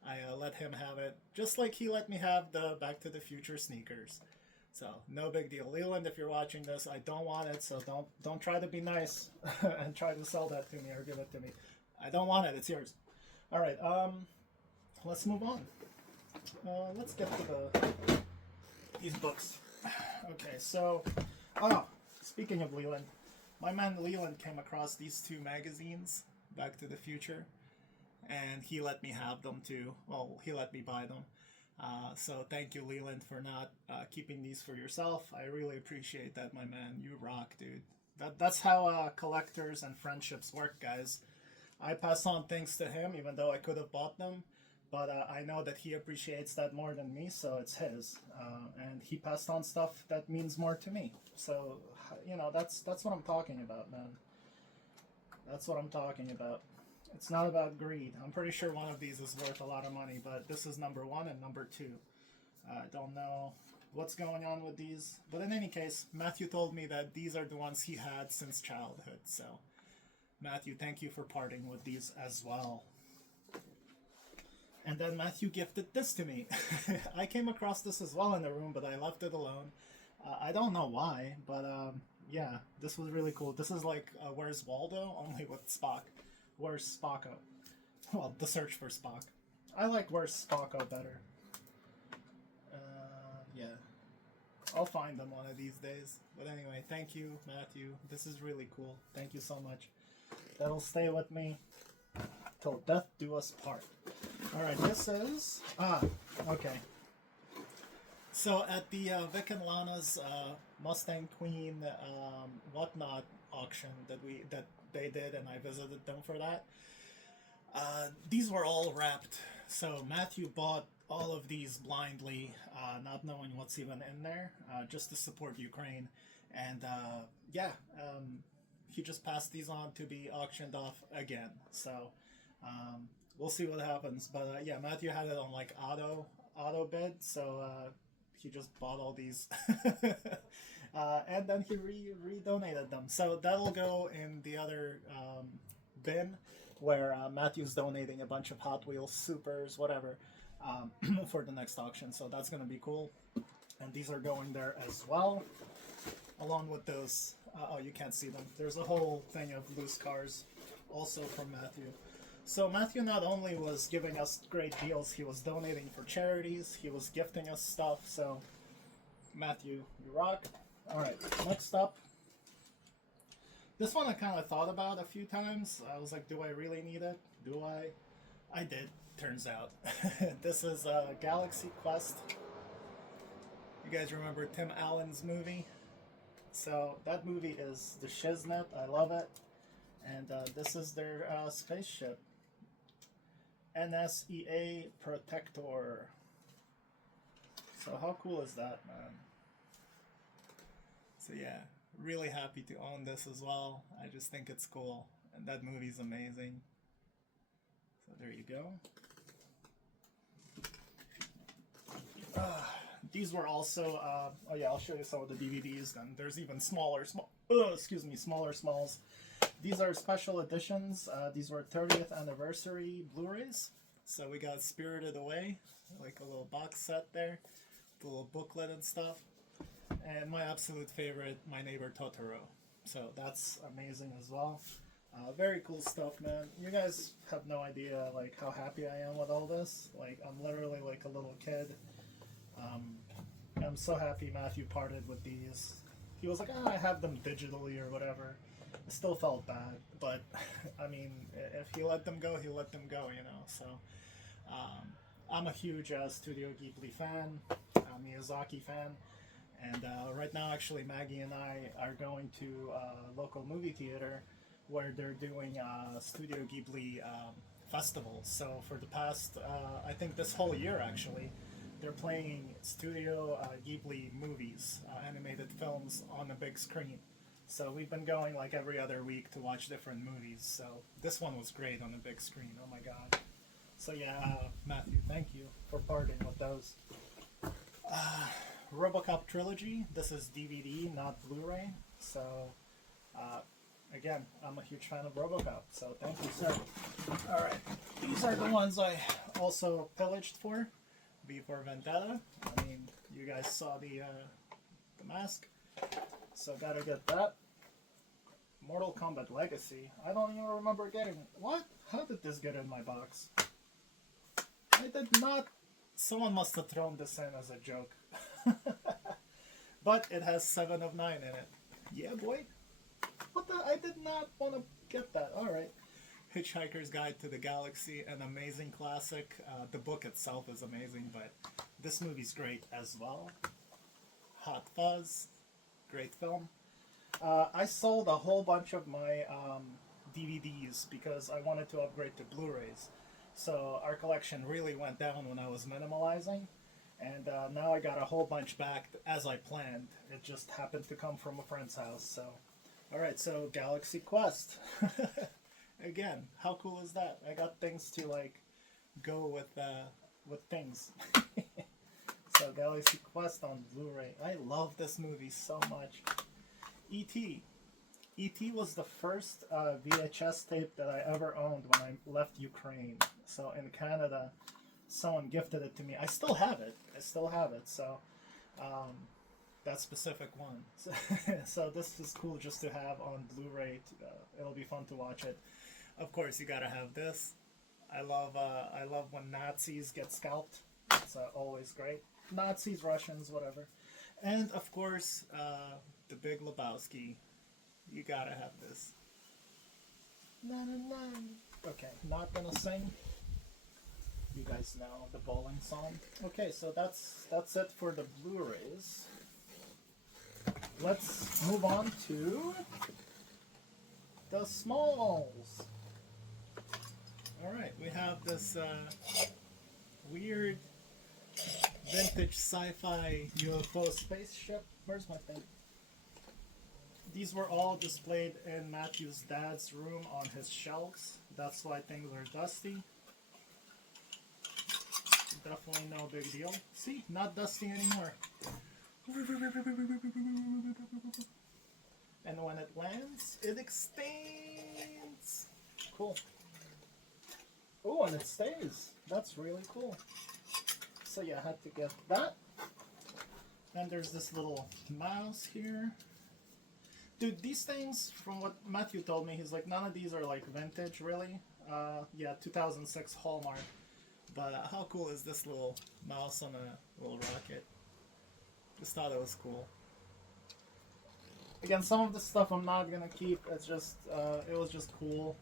I let him have it, just like he let me have the Back to the Future sneakers. So no big deal, Leland. If you're watching this, I don't want it, so don't try to be nice and try to sell that to me or give it to me. I don't want it. It's yours. All right. Let's move on. Let's get to these books. Okay. So, speaking of Leland, my man Leland came across these two magazines, Back to the Future, and he let me have them too. Well, he let me buy them. So thank you, Leland, for not keeping these for yourself. I really appreciate that, my man. You rock, dude. That's how collectors and friendships work, guys. I pass on things to him, even though I could have bought them, but I know that he appreciates that more than me, so it's his. And he passed on stuff that means more to me. So, that's what I'm talking about, man. That's what I'm talking about. It's not about greed. I'm pretty sure one of these is worth a lot of money, but this is number one and number two. I don't know what's going on with these. But in any case, Matthew told me that these are the ones he had since childhood. So, Matthew, thank you for parting with these as well. And then Matthew gifted this to me. I came across this as well in the room, but I left it alone. I don't know why, but yeah, this was really cool. This is like Where's Waldo, only with Spock. Where's Spocko? Well, the search for Spock. I like Where's Spocko better. Yeah. I'll find them one of these days. But anyway, thank you, Matthew. This is really cool. Thank you so much. That'll stay with me till death do us part. Alright, this is... okay. So at the Vic and Lana's Mustang Queen whatnot auction that they did, and I visited them for that. These were all wrapped, so Matthew bought all of these blindly, not knowing what's even in there, just to support Ukraine. And he just passed these on to be auctioned off again. So we'll see what happens. But yeah, Matthew had it on like auto bid, so he just bought all these. And then he re-donated them. So that'll go in the other bin where Matthew's donating a bunch of Hot Wheels, Supers, whatever, for the next auction. So that's going to be cool. And these are going there as well, along with those. You can't see them. There's a whole thing of loose cars also from Matthew. So Matthew not only was giving us great deals, he was donating for charities, he was gifting us stuff. So Matthew, you rock. Alright, next up. This one I kind of thought about a few times. I was like, do I really need it? Do I? I did, turns out. This is Galaxy Quest. You guys remember Tim Allen's movie? So that movie is the shiznit. I love it. And this is their spaceship. NSEA Protector. So how cool is that, man? So yeah, really happy to own this as well. I just think it's cool, and that movie's amazing. So there you go. These were also, oh yeah, I'll show you some of the DVDs. Then there's even smaller smalls. These are special editions. These were 30th anniversary Blu-rays. So we got Spirited Away, like a little box set there, the little booklet and stuff. And my absolute favorite, My Neighbor Totoro. So that's amazing as well. Very cool stuff, man. You guys have no idea like how happy I am with all this. Like I'm literally like a little kid. I'm so happy Matthew parted with these. He was like, I have them digitally or whatever. I still felt bad, but I mean, if he let them go, he let them go, you know. So I'm a huge Studio Ghibli fan, Miyazaki fan. And right now, actually, Maggie and I are going to a local movie theater where they're doing Studio Ghibli festivals. So for the past, I think this whole year actually, they're playing Studio Ghibli movies, animated films on a big screen. So we've been going like every other week to watch different movies. So this one was great on the big screen. Oh my god. So yeah, Matthew, thank you for parting with those. RoboCop trilogy. This is DVD, not Blu-ray. So uh, again, I'm a huge fan of RoboCop. So thank you, sir. All right, these are the ones I also pillaged for. Before Vendetta. I mean, you guys saw the mask, so gotta get that. Mortal Kombat Legacy. I don't even remember getting what? How did this get in my box? I did not. Someone must have thrown this in as a joke. But it has 7 of 9 in it. Yeah, boy. What the? I did not want to get that. All right. Hitchhiker's Guide to the Galaxy, an amazing classic. The book itself is amazing, but this movie's great as well. Hot Fuzz, great film. I sold a whole bunch of my DVDs because I wanted to upgrade to Blu-rays. So our collection really went down when I was minimalizing, and now I got a whole bunch back as I planned. It just happened to come from a friend's house. So, all right, so Galaxy Quest. Again, how cool is that? I got things to like go with things. So Galaxy Quest on Blu-ray. I love this movie so much. E.T. E.T. was the first VHS tape that I ever owned when I left Ukraine. So in Canada, someone gifted it to me. I still have it. So that specific one. So this is cool just to have on Blu-ray. It'll be fun to watch it. Of course, you gotta have this. I love when Nazis get scalped. It's always great. Nazis, Russians, whatever. And of course, the Big Lebowski. You gotta have this. Na, na, na. Okay, not gonna sing. You guys know the bowling song. Okay, so that's it for the Blu-rays. Let's move on to the smalls. Alright, we have this weird vintage sci-fi UFO spaceship. Where's my thing? These were all displayed in Matthew's dad's room on his shelves. That's why things are dusty. Definitely no big deal. See, not dusty anymore. And when it lands, it expands. Cool. Oh, and it stays. That's really cool. So yeah, I had to get that. And there's this little mouse here. Dude, these things, from what Matthew told me, he's like, none of these are like vintage, really. Yeah, 2006 Hallmark. But how cool is this little mouse on a little rocket? Just thought it was cool. Again, some of the stuff I'm not gonna keep. It's just, it was just cool.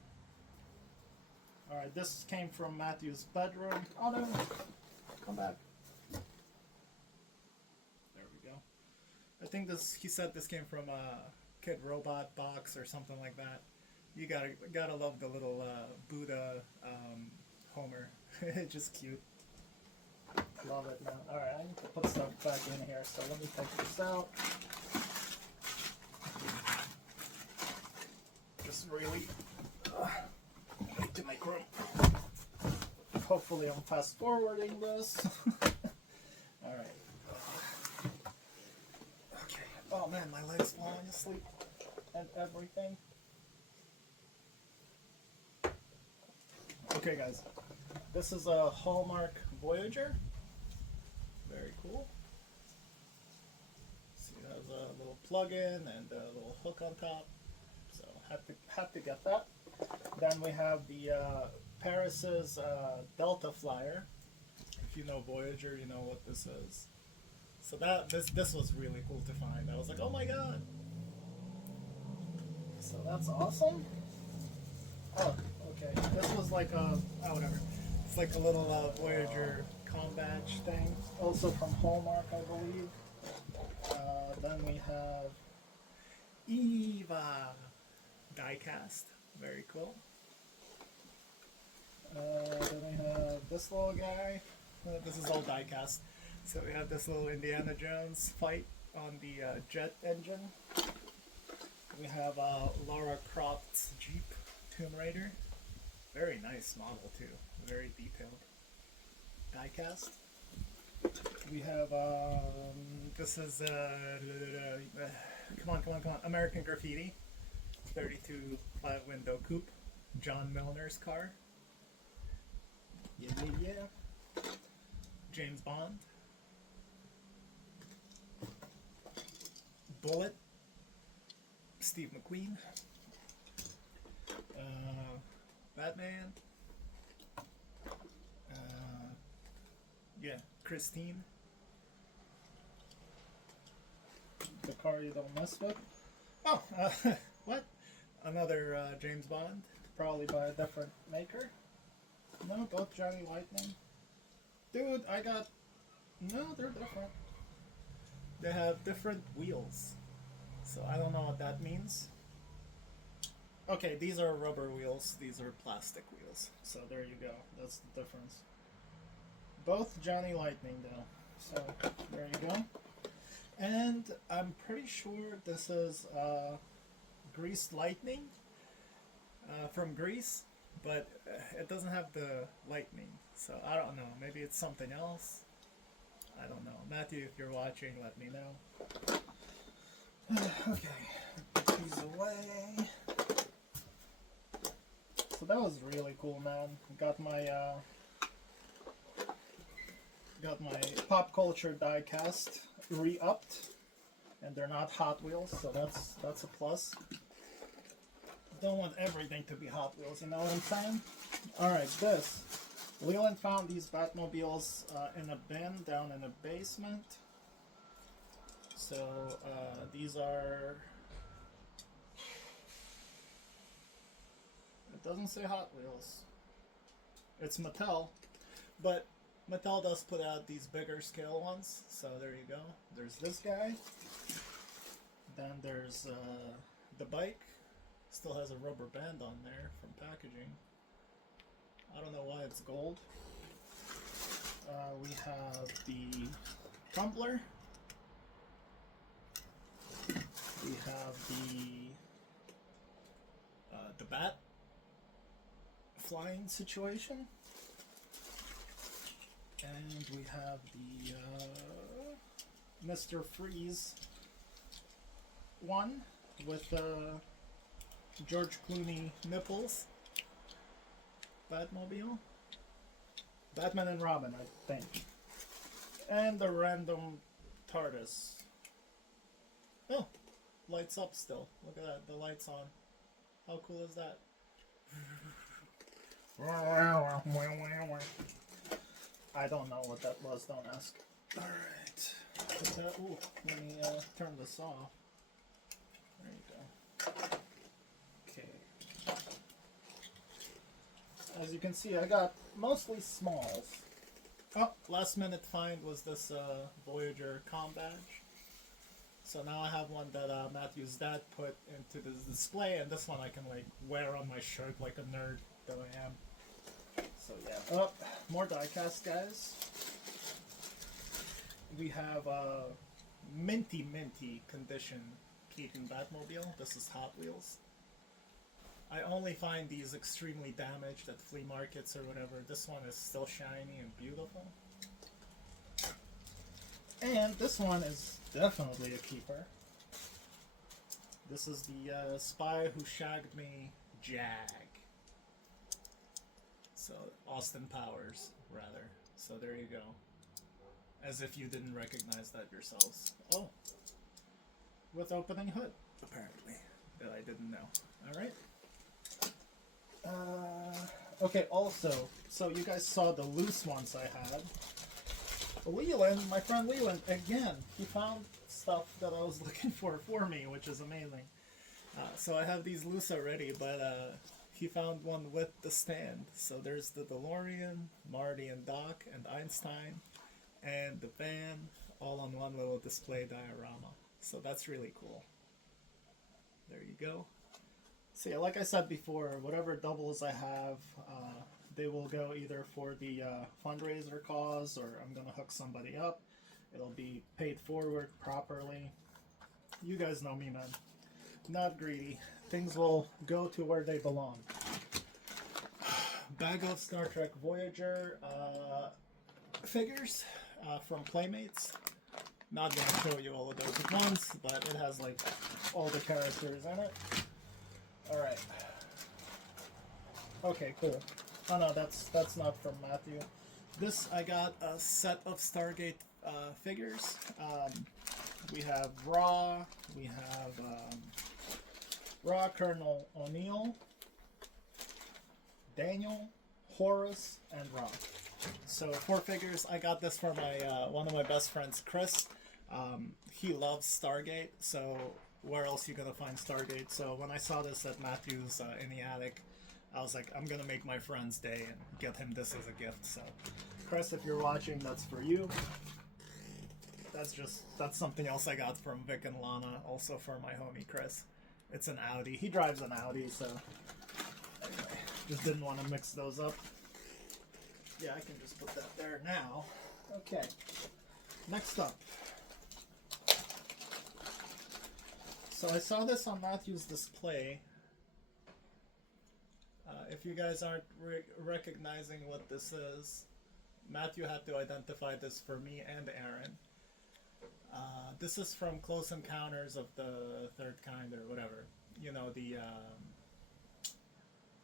Alright, this came from Matthew's bedroom. Oh no, come back. There we go. I think this, he said this came from a KITT robot box or something like that. You gotta love the little Buddha Homer. Just cute. Love it, man. Alright, I need to put stuff back in here, so let me take this out. Just really need to make room. Hopefully I'm fast forwarding this. Alright. Okay. Oh man, my leg's falling asleep and everything. Okay guys, this is a Hallmark Voyager. Very cool. See, it has a little plug-in and a little hook on top. So had to get that. Then we have the Paris's Delta Flyer. If you know Voyager, you know what this is. So this was really cool to find. I was like, oh my god. So that's awesome. Oh, okay. This was like a whatever. It's like a little Voyager com badge thing. Also from Hallmark, I believe. Then we have Eva diecast. Very cool. Then we have this little guy. This is all diecast. So we have this little Indiana Jones fight on the jet engine. We have Lara Croft's Jeep Tomb Raider. Very nice model too. Very detailed. Diecast. We have this is come on, American Graffiti, 32 flat window coupe, John Milner's car. Yeah. James Bond. Bullet. Steve McQueen. Batman. Yeah, Christine. The car you don't mess with. Oh, what? Another James Bond, probably by a different maker. No, both Johnny Lightning. Dude, I got... No, they're different. They have different wheels. So I don't know what that means. Okay, these are rubber wheels, these are plastic wheels. So there you go, that's the difference. Both Johnny Lightning though. So there you go. And I'm pretty sure this is Greased Lightning from Grease, but it doesn't have the lightning. So I don't know, maybe it's something else. I don't know. Matthew, if you're watching, let me know. Okay, put these away. So that was really cool, man. Got my pop culture diecast re-upped, and they're not Hot Wheels, so that's a plus. Don't want everything to be Hot Wheels, you know what I'm saying? Alright, this. Leland found these Batmobiles in a bin down in the basement. So these are... It doesn't say Hot Wheels. It's Mattel, but Mattel does put out these bigger scale ones, so there you go. There's this guy. Then there's the bike. Still has a rubber band on there from packaging. I don't know why it's gold. We have the tumbler. We have the bat flying situation. And we have the Mr. Freeze one with George Clooney nipples. Batmobile. Batman and Robin, I think. And the random TARDIS. Oh, lights up still. Look at that, the light's on. How cool is that? I don't know what that was, don't ask. Alright. Ooh, let me turn this off. There you go. Okay. As you can see, I got mostly smalls. Oh, last minute find was this Voyager comm badge. So now I have one that Matthew's dad put into this display, and this one I can like wear on my shirt like a nerd that I am. So yeah. Oh, more diecast, guys. We have a minty condition Keaton Batmobile. This is Hot Wheels. I only find these extremely damaged at flea markets or whatever. This one is still shiny and beautiful. And this one is definitely a keeper. This is the Spy Who Shagged Me Jag. So, Austin Powers, rather. So there you go. As if you didn't recognize that yourselves. Oh. With opening hood, apparently. That I didn't know. Alright. Okay, also, so you guys saw the loose ones I had. Leland, my friend Leland, again, he found stuff that I was looking for me, which is amazing. So I have these loose already, but he found one with the stand. So there's the DeLorean, Marty and Doc, and Einstein, and the van, all on one little display diorama. So that's really cool. There you go. So yeah, like I said before, whatever doubles I have, They will go either for the fundraiser cause, or I'm gonna hook somebody up. It'll be paid forward properly. You guys know me, man. Not greedy. Things will go to where they belong. Bag of Star Trek Voyager figures from Playmates. Not gonna show you all of those at once, but it has like all the characters in it. Alright. Okay, cool. Oh no, that's not from Matthew. This, I got a set of Stargate figures. We have Raw, we have Raw Colonel O'Neill, Daniel, Horace, and Raw. So 4 figures. I got this for my one of my best friends, Chris. He loves Stargate, so where else you gonna find Stargate? So when I saw this at Matthew's in the attic, I was like, I'm gonna make my friend's day and get him this as a gift. So Chris, if you're watching, that's for you. That's something else I got from Vic and Lana, also for my homie Chris. It's an Audi. He drives an Audi, so anyway, just didn't want to mix those up. Yeah, I can just put that there now. Okay, next up. So I saw this on Matthew's display. If you guys aren't recognizing what this is, Matthew had to identify this for me and Aaron. This is from Close Encounters of the Third Kind, or whatever. You know, the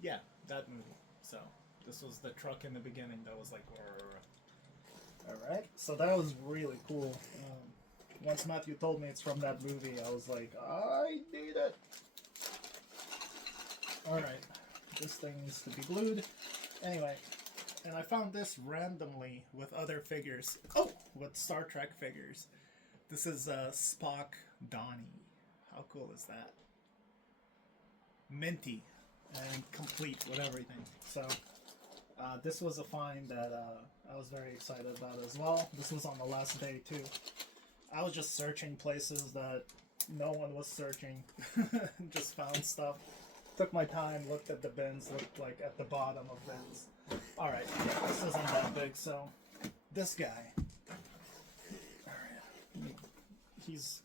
yeah, that movie. So this was the truck in the beginning that was like, alright, so that was really cool. Once Matthew told me it's from that movie, I was like, I need it. Alright, this thing needs to be glued. Anyway, and I found this randomly with other figures. Oh, with Star Trek figures. This is Spock Donnie. How cool is that? Minty and complete with everything. So this was a find that I was very excited about as well. This was on the last day too. I was just searching places that no one was searching. Just found stuff. Took my time, looked at the bins, looked like at the bottom of bins. Alright, yeah, this isn't that big, so this guy. Alright. He's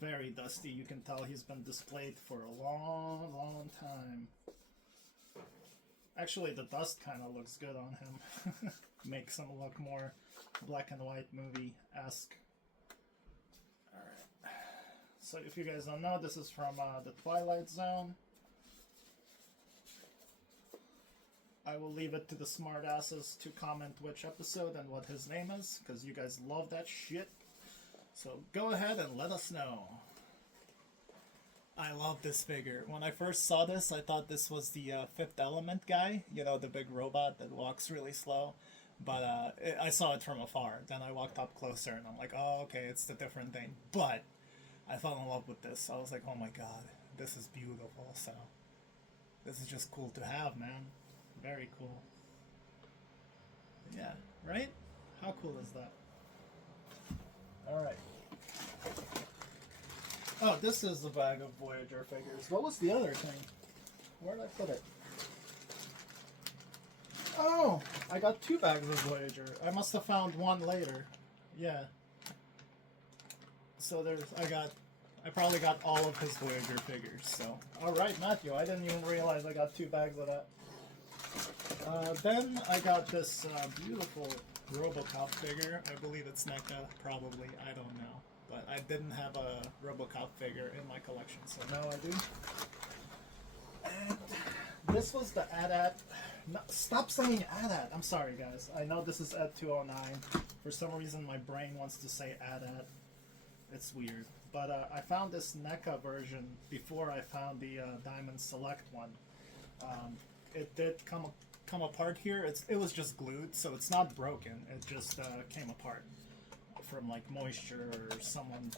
very dusty. You can tell he's been displayed for a long, long time. Actually, the dust kind of looks good on him. Makes him look more black and white movie-esque. Alright. So if you guys don't know, this is from the Twilight Zone. I will leave it to the smartasses to comment which episode and what his name is, because you guys love that shit. So go ahead and let us know. I love this figure. When I first saw this, I thought this was the Fifth Element guy. You know, the big robot that walks really slow. But I saw it from afar. Then I walked up closer and I'm like, oh, okay, it's the different thing. But I fell in love with this. I was like, oh my god, this is beautiful. So this is just cool to have, man. Very cool. Yeah, right? How cool is that? Alright. Oh, this is the bag of Voyager figures. What was the other thing? Where did I put it? Oh! I got 2 bags of Voyager. I must have found one later. Yeah. So there's... I probably got all of his Voyager figures, so... Alright, Matthew, I didn't even realize I got 2 bags of that. Then I got this beautiful RoboCop figure. I believe it's NECA, probably. I don't know. But I didn't have a RoboCop figure in my collection, so now I do. And this was the AT-AT. No, stop saying AT-AT. I'm sorry, guys. I know this is ED209. For some reason, my brain wants to say AT-AT. It's weird. But I found this NECA version before I found the Diamond Select one. It did come apart here. It was just glued, so it's not broken. It just came apart from like moisture or someone.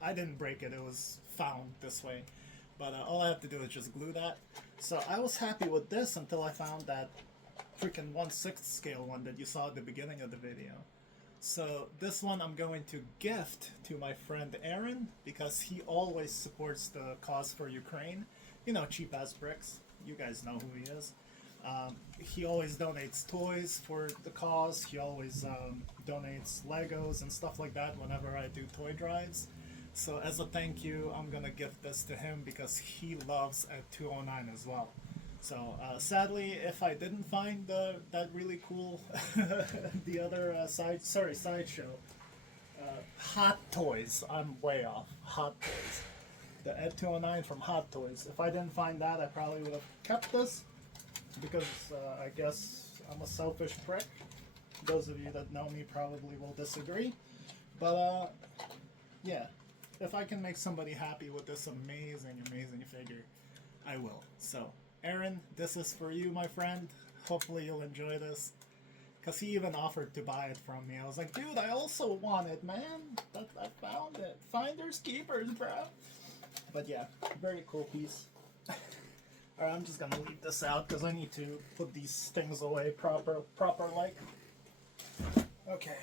I didn't break it. It was found this way. But all I have to do is just glue that. So I was happy with this until I found that freaking 1/6 scale one that you saw at the beginning of the video. So this one I'm going to gift to my friend Aaron because he always supports the cause for Ukraine. You know, cheap ass bricks. You guys know who he is. He always donates toys for the cause. He always donates Legos and stuff like that whenever I do toy drives. So as a thank you, I'm gonna gift this to him because he loves ED209 as well. So sadly, if I didn't find that really cool, the other sideshow, Hot Toys. I'm way off. Hot Toys. The ED209 from Hot Toys. If I didn't find that, I probably would have kept this because I guess I'm a selfish prick. Those of you that know me probably will disagree, but yeah, if I can make somebody happy with this amazing figure, I will. So Aaron, this is for you, my friend. Hopefully you'll enjoy this. Because he even offered to buy it from me. I was like, dude, I also want it, man. I found it. Finders keepers, bro. But yeah, very cool piece. Alright, I'm just gonna leave this out because I need to put these things away proper like. Okay.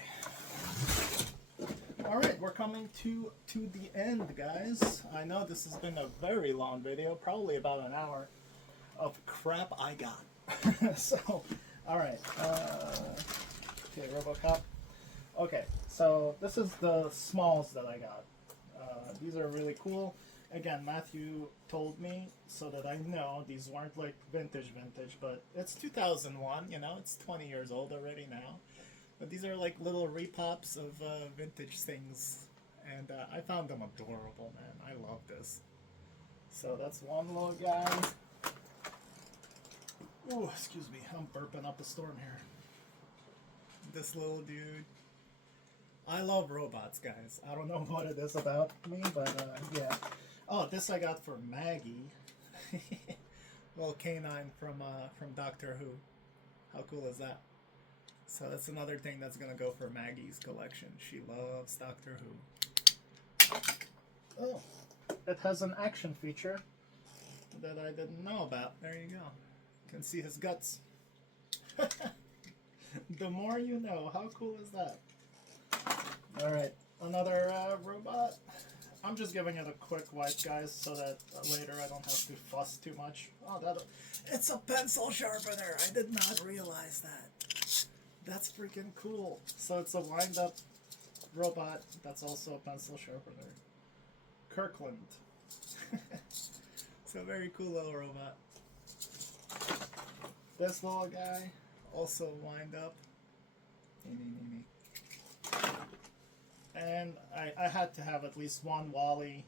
Alright, we're coming to the end, guys. I know this has been a very long video, probably about an hour of crap I got. So, alright. Okay, RoboCop. Okay, so this is the smalls that I got. These are really cool. Again, Matthew told me so that I know these weren't like vintage, but it's 2001, you know, it's 20 years old already now. But these are like little repops of vintage things, and I found them adorable, man. I love this. So that's one little guy. Oh, excuse me, I'm burping up a storm here. This little dude. I love robots, guys. I don't know what it is about me, but yeah. Oh, this I got for Maggie. Little canine from Doctor Who. How cool is that? So that's another thing that's gonna go for Maggie's collection. She loves Doctor Who. Oh, it has an action feature that I didn't know about. There you go. You can see his guts. The more you know. How cool is that? Alright, another robot. I'm just giving it a quick wipe, guys, so that later I don't have to fuss too much. Oh, it's a pencil sharpener! I did not realize that. That's freaking cool. So it's a wind-up robot that's also a pencil sharpener. Kirkland. So very cool little robot. This little guy, also wind up. And I had to have at least one Wally.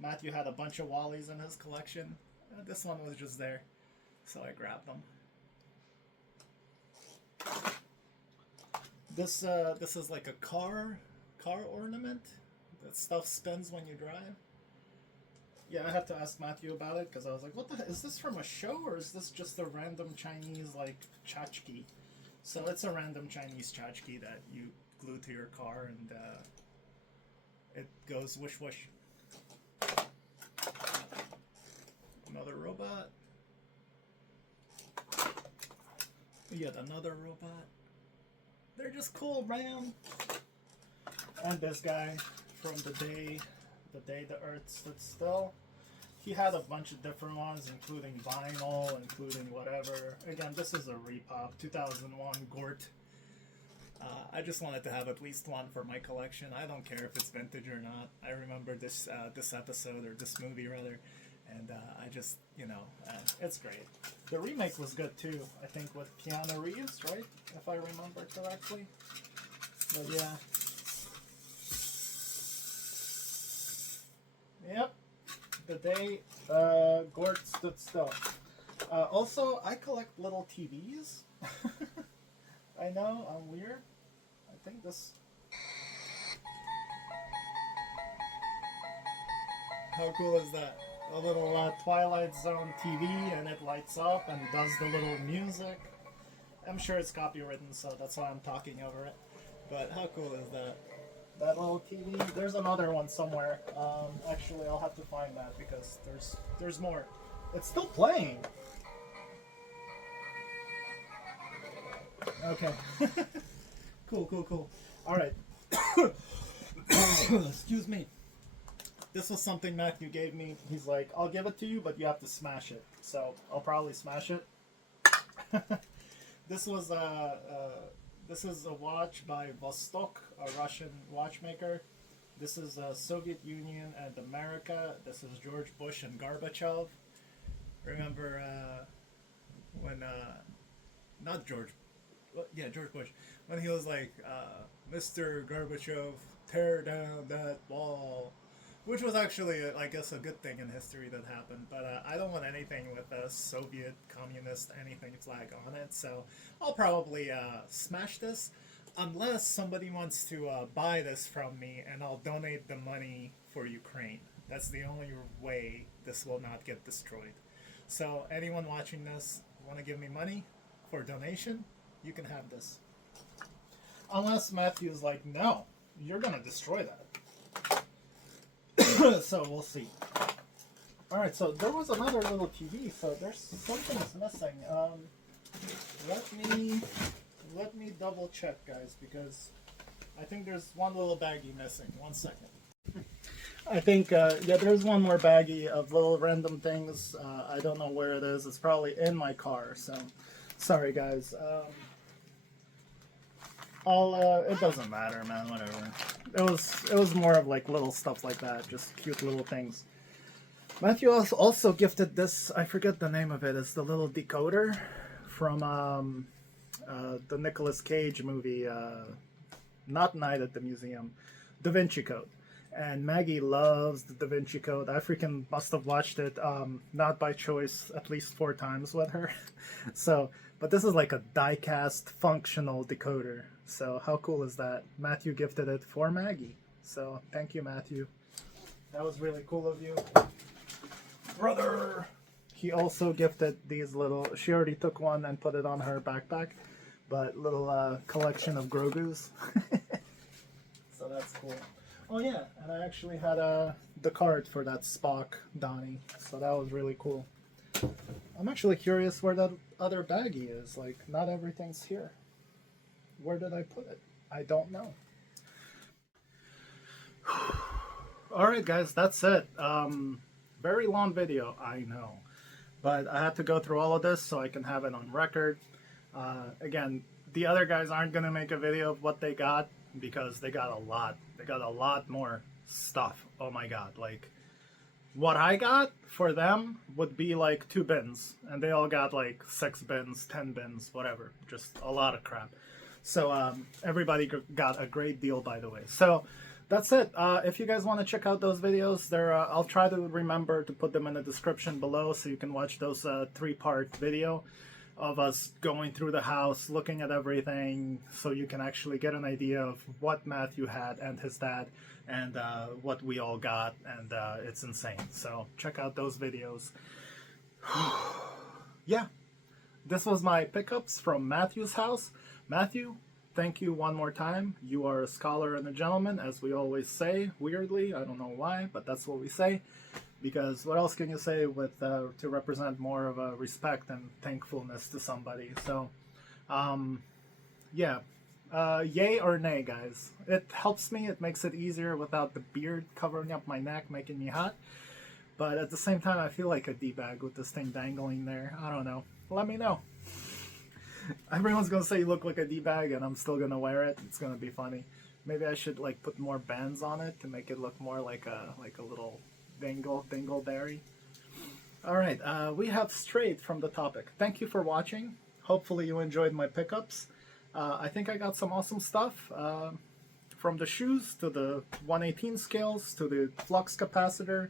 Matthew had a bunch of Wallies in his collection. This one was just there, so I grabbed them. This is like a car ornament. That stuff spins when you drive. Yeah, I had to ask Matthew about it because I was like, "What the? Is this from a show or is this just a random Chinese like tchotchke?" So it's a random Chinese tchotchke that you glue to your car and it goes whoosh whoosh. Another robot. Yet another robot. They're just cool, man. And this guy from the day the Earth stood still. He had a bunch of different ones, including vinyl, including whatever. Again, this is a repop, 2001 Gort. I just wanted to have at least one for my collection. I don't care if it's vintage or not. I remember this episode, or this movie rather, and I just, you know, it's great. The remake was good too, I think with Keanu Reeves, right? If I remember correctly. But yeah. Yep. The day Gort stood still. Also, I collect little TVs. I know, I'm weird. I think this... How cool is that? A little Twilight Zone TV, and it lights up and does the little music. I'm sure it's copywritten, so that's why I'm talking over it. But how cool is that? That little TV. There's another one somewhere. Actually, I'll have to find that because there's more. It's still playing. Okay. Cool. All right. Excuse me. This was something Matthew gave me. He's like, I'll give it to you, but you have to smash it. So I'll probably smash it. This was this is a watch by Vostok, a Russian watchmaker. This is Soviet Union and America. This is George Bush and Gorbachev. Remember when not George, yeah, George Bush, when he was like, Mr. Gorbachev, tear down that wall, which was actually, I guess, a good thing in history that happened. But I don't want anything with a Soviet, communist, anything flag on it, so I'll probably smash this, unless somebody wants to buy this from me, and I'll donate the money for Ukraine. That's the only way this will not get destroyed. So anyone watching this want to give me money for donation, you can have this. Unless Matthew's like, no, you're gonna destroy that. So we'll see. Alright, so there was another little TV, so there's something's missing. Let me double check, guys, because I think there's one little baggie missing. 1 second. I think, yeah, there's one more baggie of little random things. I don't know where it is. It's probably in my car, so sorry, guys. It doesn't matter, man, whatever. It was more of like little stuff like that, just cute little things. Matthew also gifted this, I forget the name of it, it's the little decoder from the Nicolas Cage movie, not Night at the Museum, Da Vinci Code. And Maggie loves the Da Vinci Code. I freaking must have watched it, not by choice, at least 4 times with her. So, but this is like a die-cast functional decoder. So how cool is that? Matthew gifted it for Maggie. So thank you, Matthew. That was really cool of you. Brother! He also gifted these little, she already took one and put it on her backpack, but little collection of Grogu's. So that's cool. Oh yeah, and I actually had the card for that Spock Donnie, so that was really cool. I'm actually curious where that other baggie is. Like, not everything's here. Where did I put it? I don't know. Alright guys, that's it. Very long video, I know. But I had to go through all of this so I can have it on record. Again, the other guys aren't going to make a video of what they got because they got a lot. They got a lot more stuff. Oh my god. Like, what I got for them would be like 2 bins. And they all got like 6 bins, 10 bins, whatever. Just a lot of crap. So everybody got a great deal, by the way. So that's it. If you guys want to check out those videos, I'll try to remember to put them in the description below so you can watch those 3-part video of us going through the house, looking at everything, so you can actually get an idea of what Matthew had and his dad and what we all got, and it's insane. So check out those videos. Yeah, this was my pickups from Matthew's house. Matthew, thank you one more time. You are a scholar and a gentleman, as we always say, weirdly. I don't know why, but that's what we say. Because what else can you say with to represent more of a respect and thankfulness to somebody? So, yeah. Yay or nay, guys. It helps me. It makes it easier without the beard covering up my neck, making me hot. But at the same time, I feel like a D-bag with this thing dangling there. I don't know. Let me know. Everyone's gonna say you look like a D-bag, and I'm still gonna wear it. It's gonna be funny. Maybe I should like put more bands on it to make it look more like a little dingleberry. All right, we have strayed from the topic. Thank you for watching. Hopefully you enjoyed my pickups. I think I got some awesome stuff, from the shoes to the 118 scales to the flux capacitor,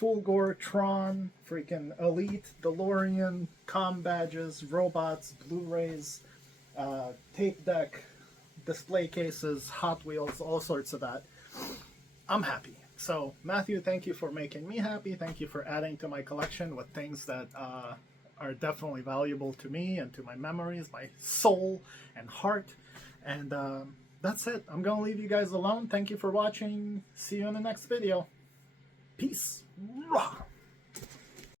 Fulgor, Tron, freaking Elite, DeLorean, comm badges, robots, Blu-rays, tape deck, display cases, Hot Wheels, all sorts of that. I'm happy. So, Matthew, thank you for making me happy. Thank you for adding to my collection with things that are definitely valuable to me and to my memories, my soul and heart. And that's it. I'm going to leave you guys alone. Thank you for watching. See you in the next video. Peace. Rah!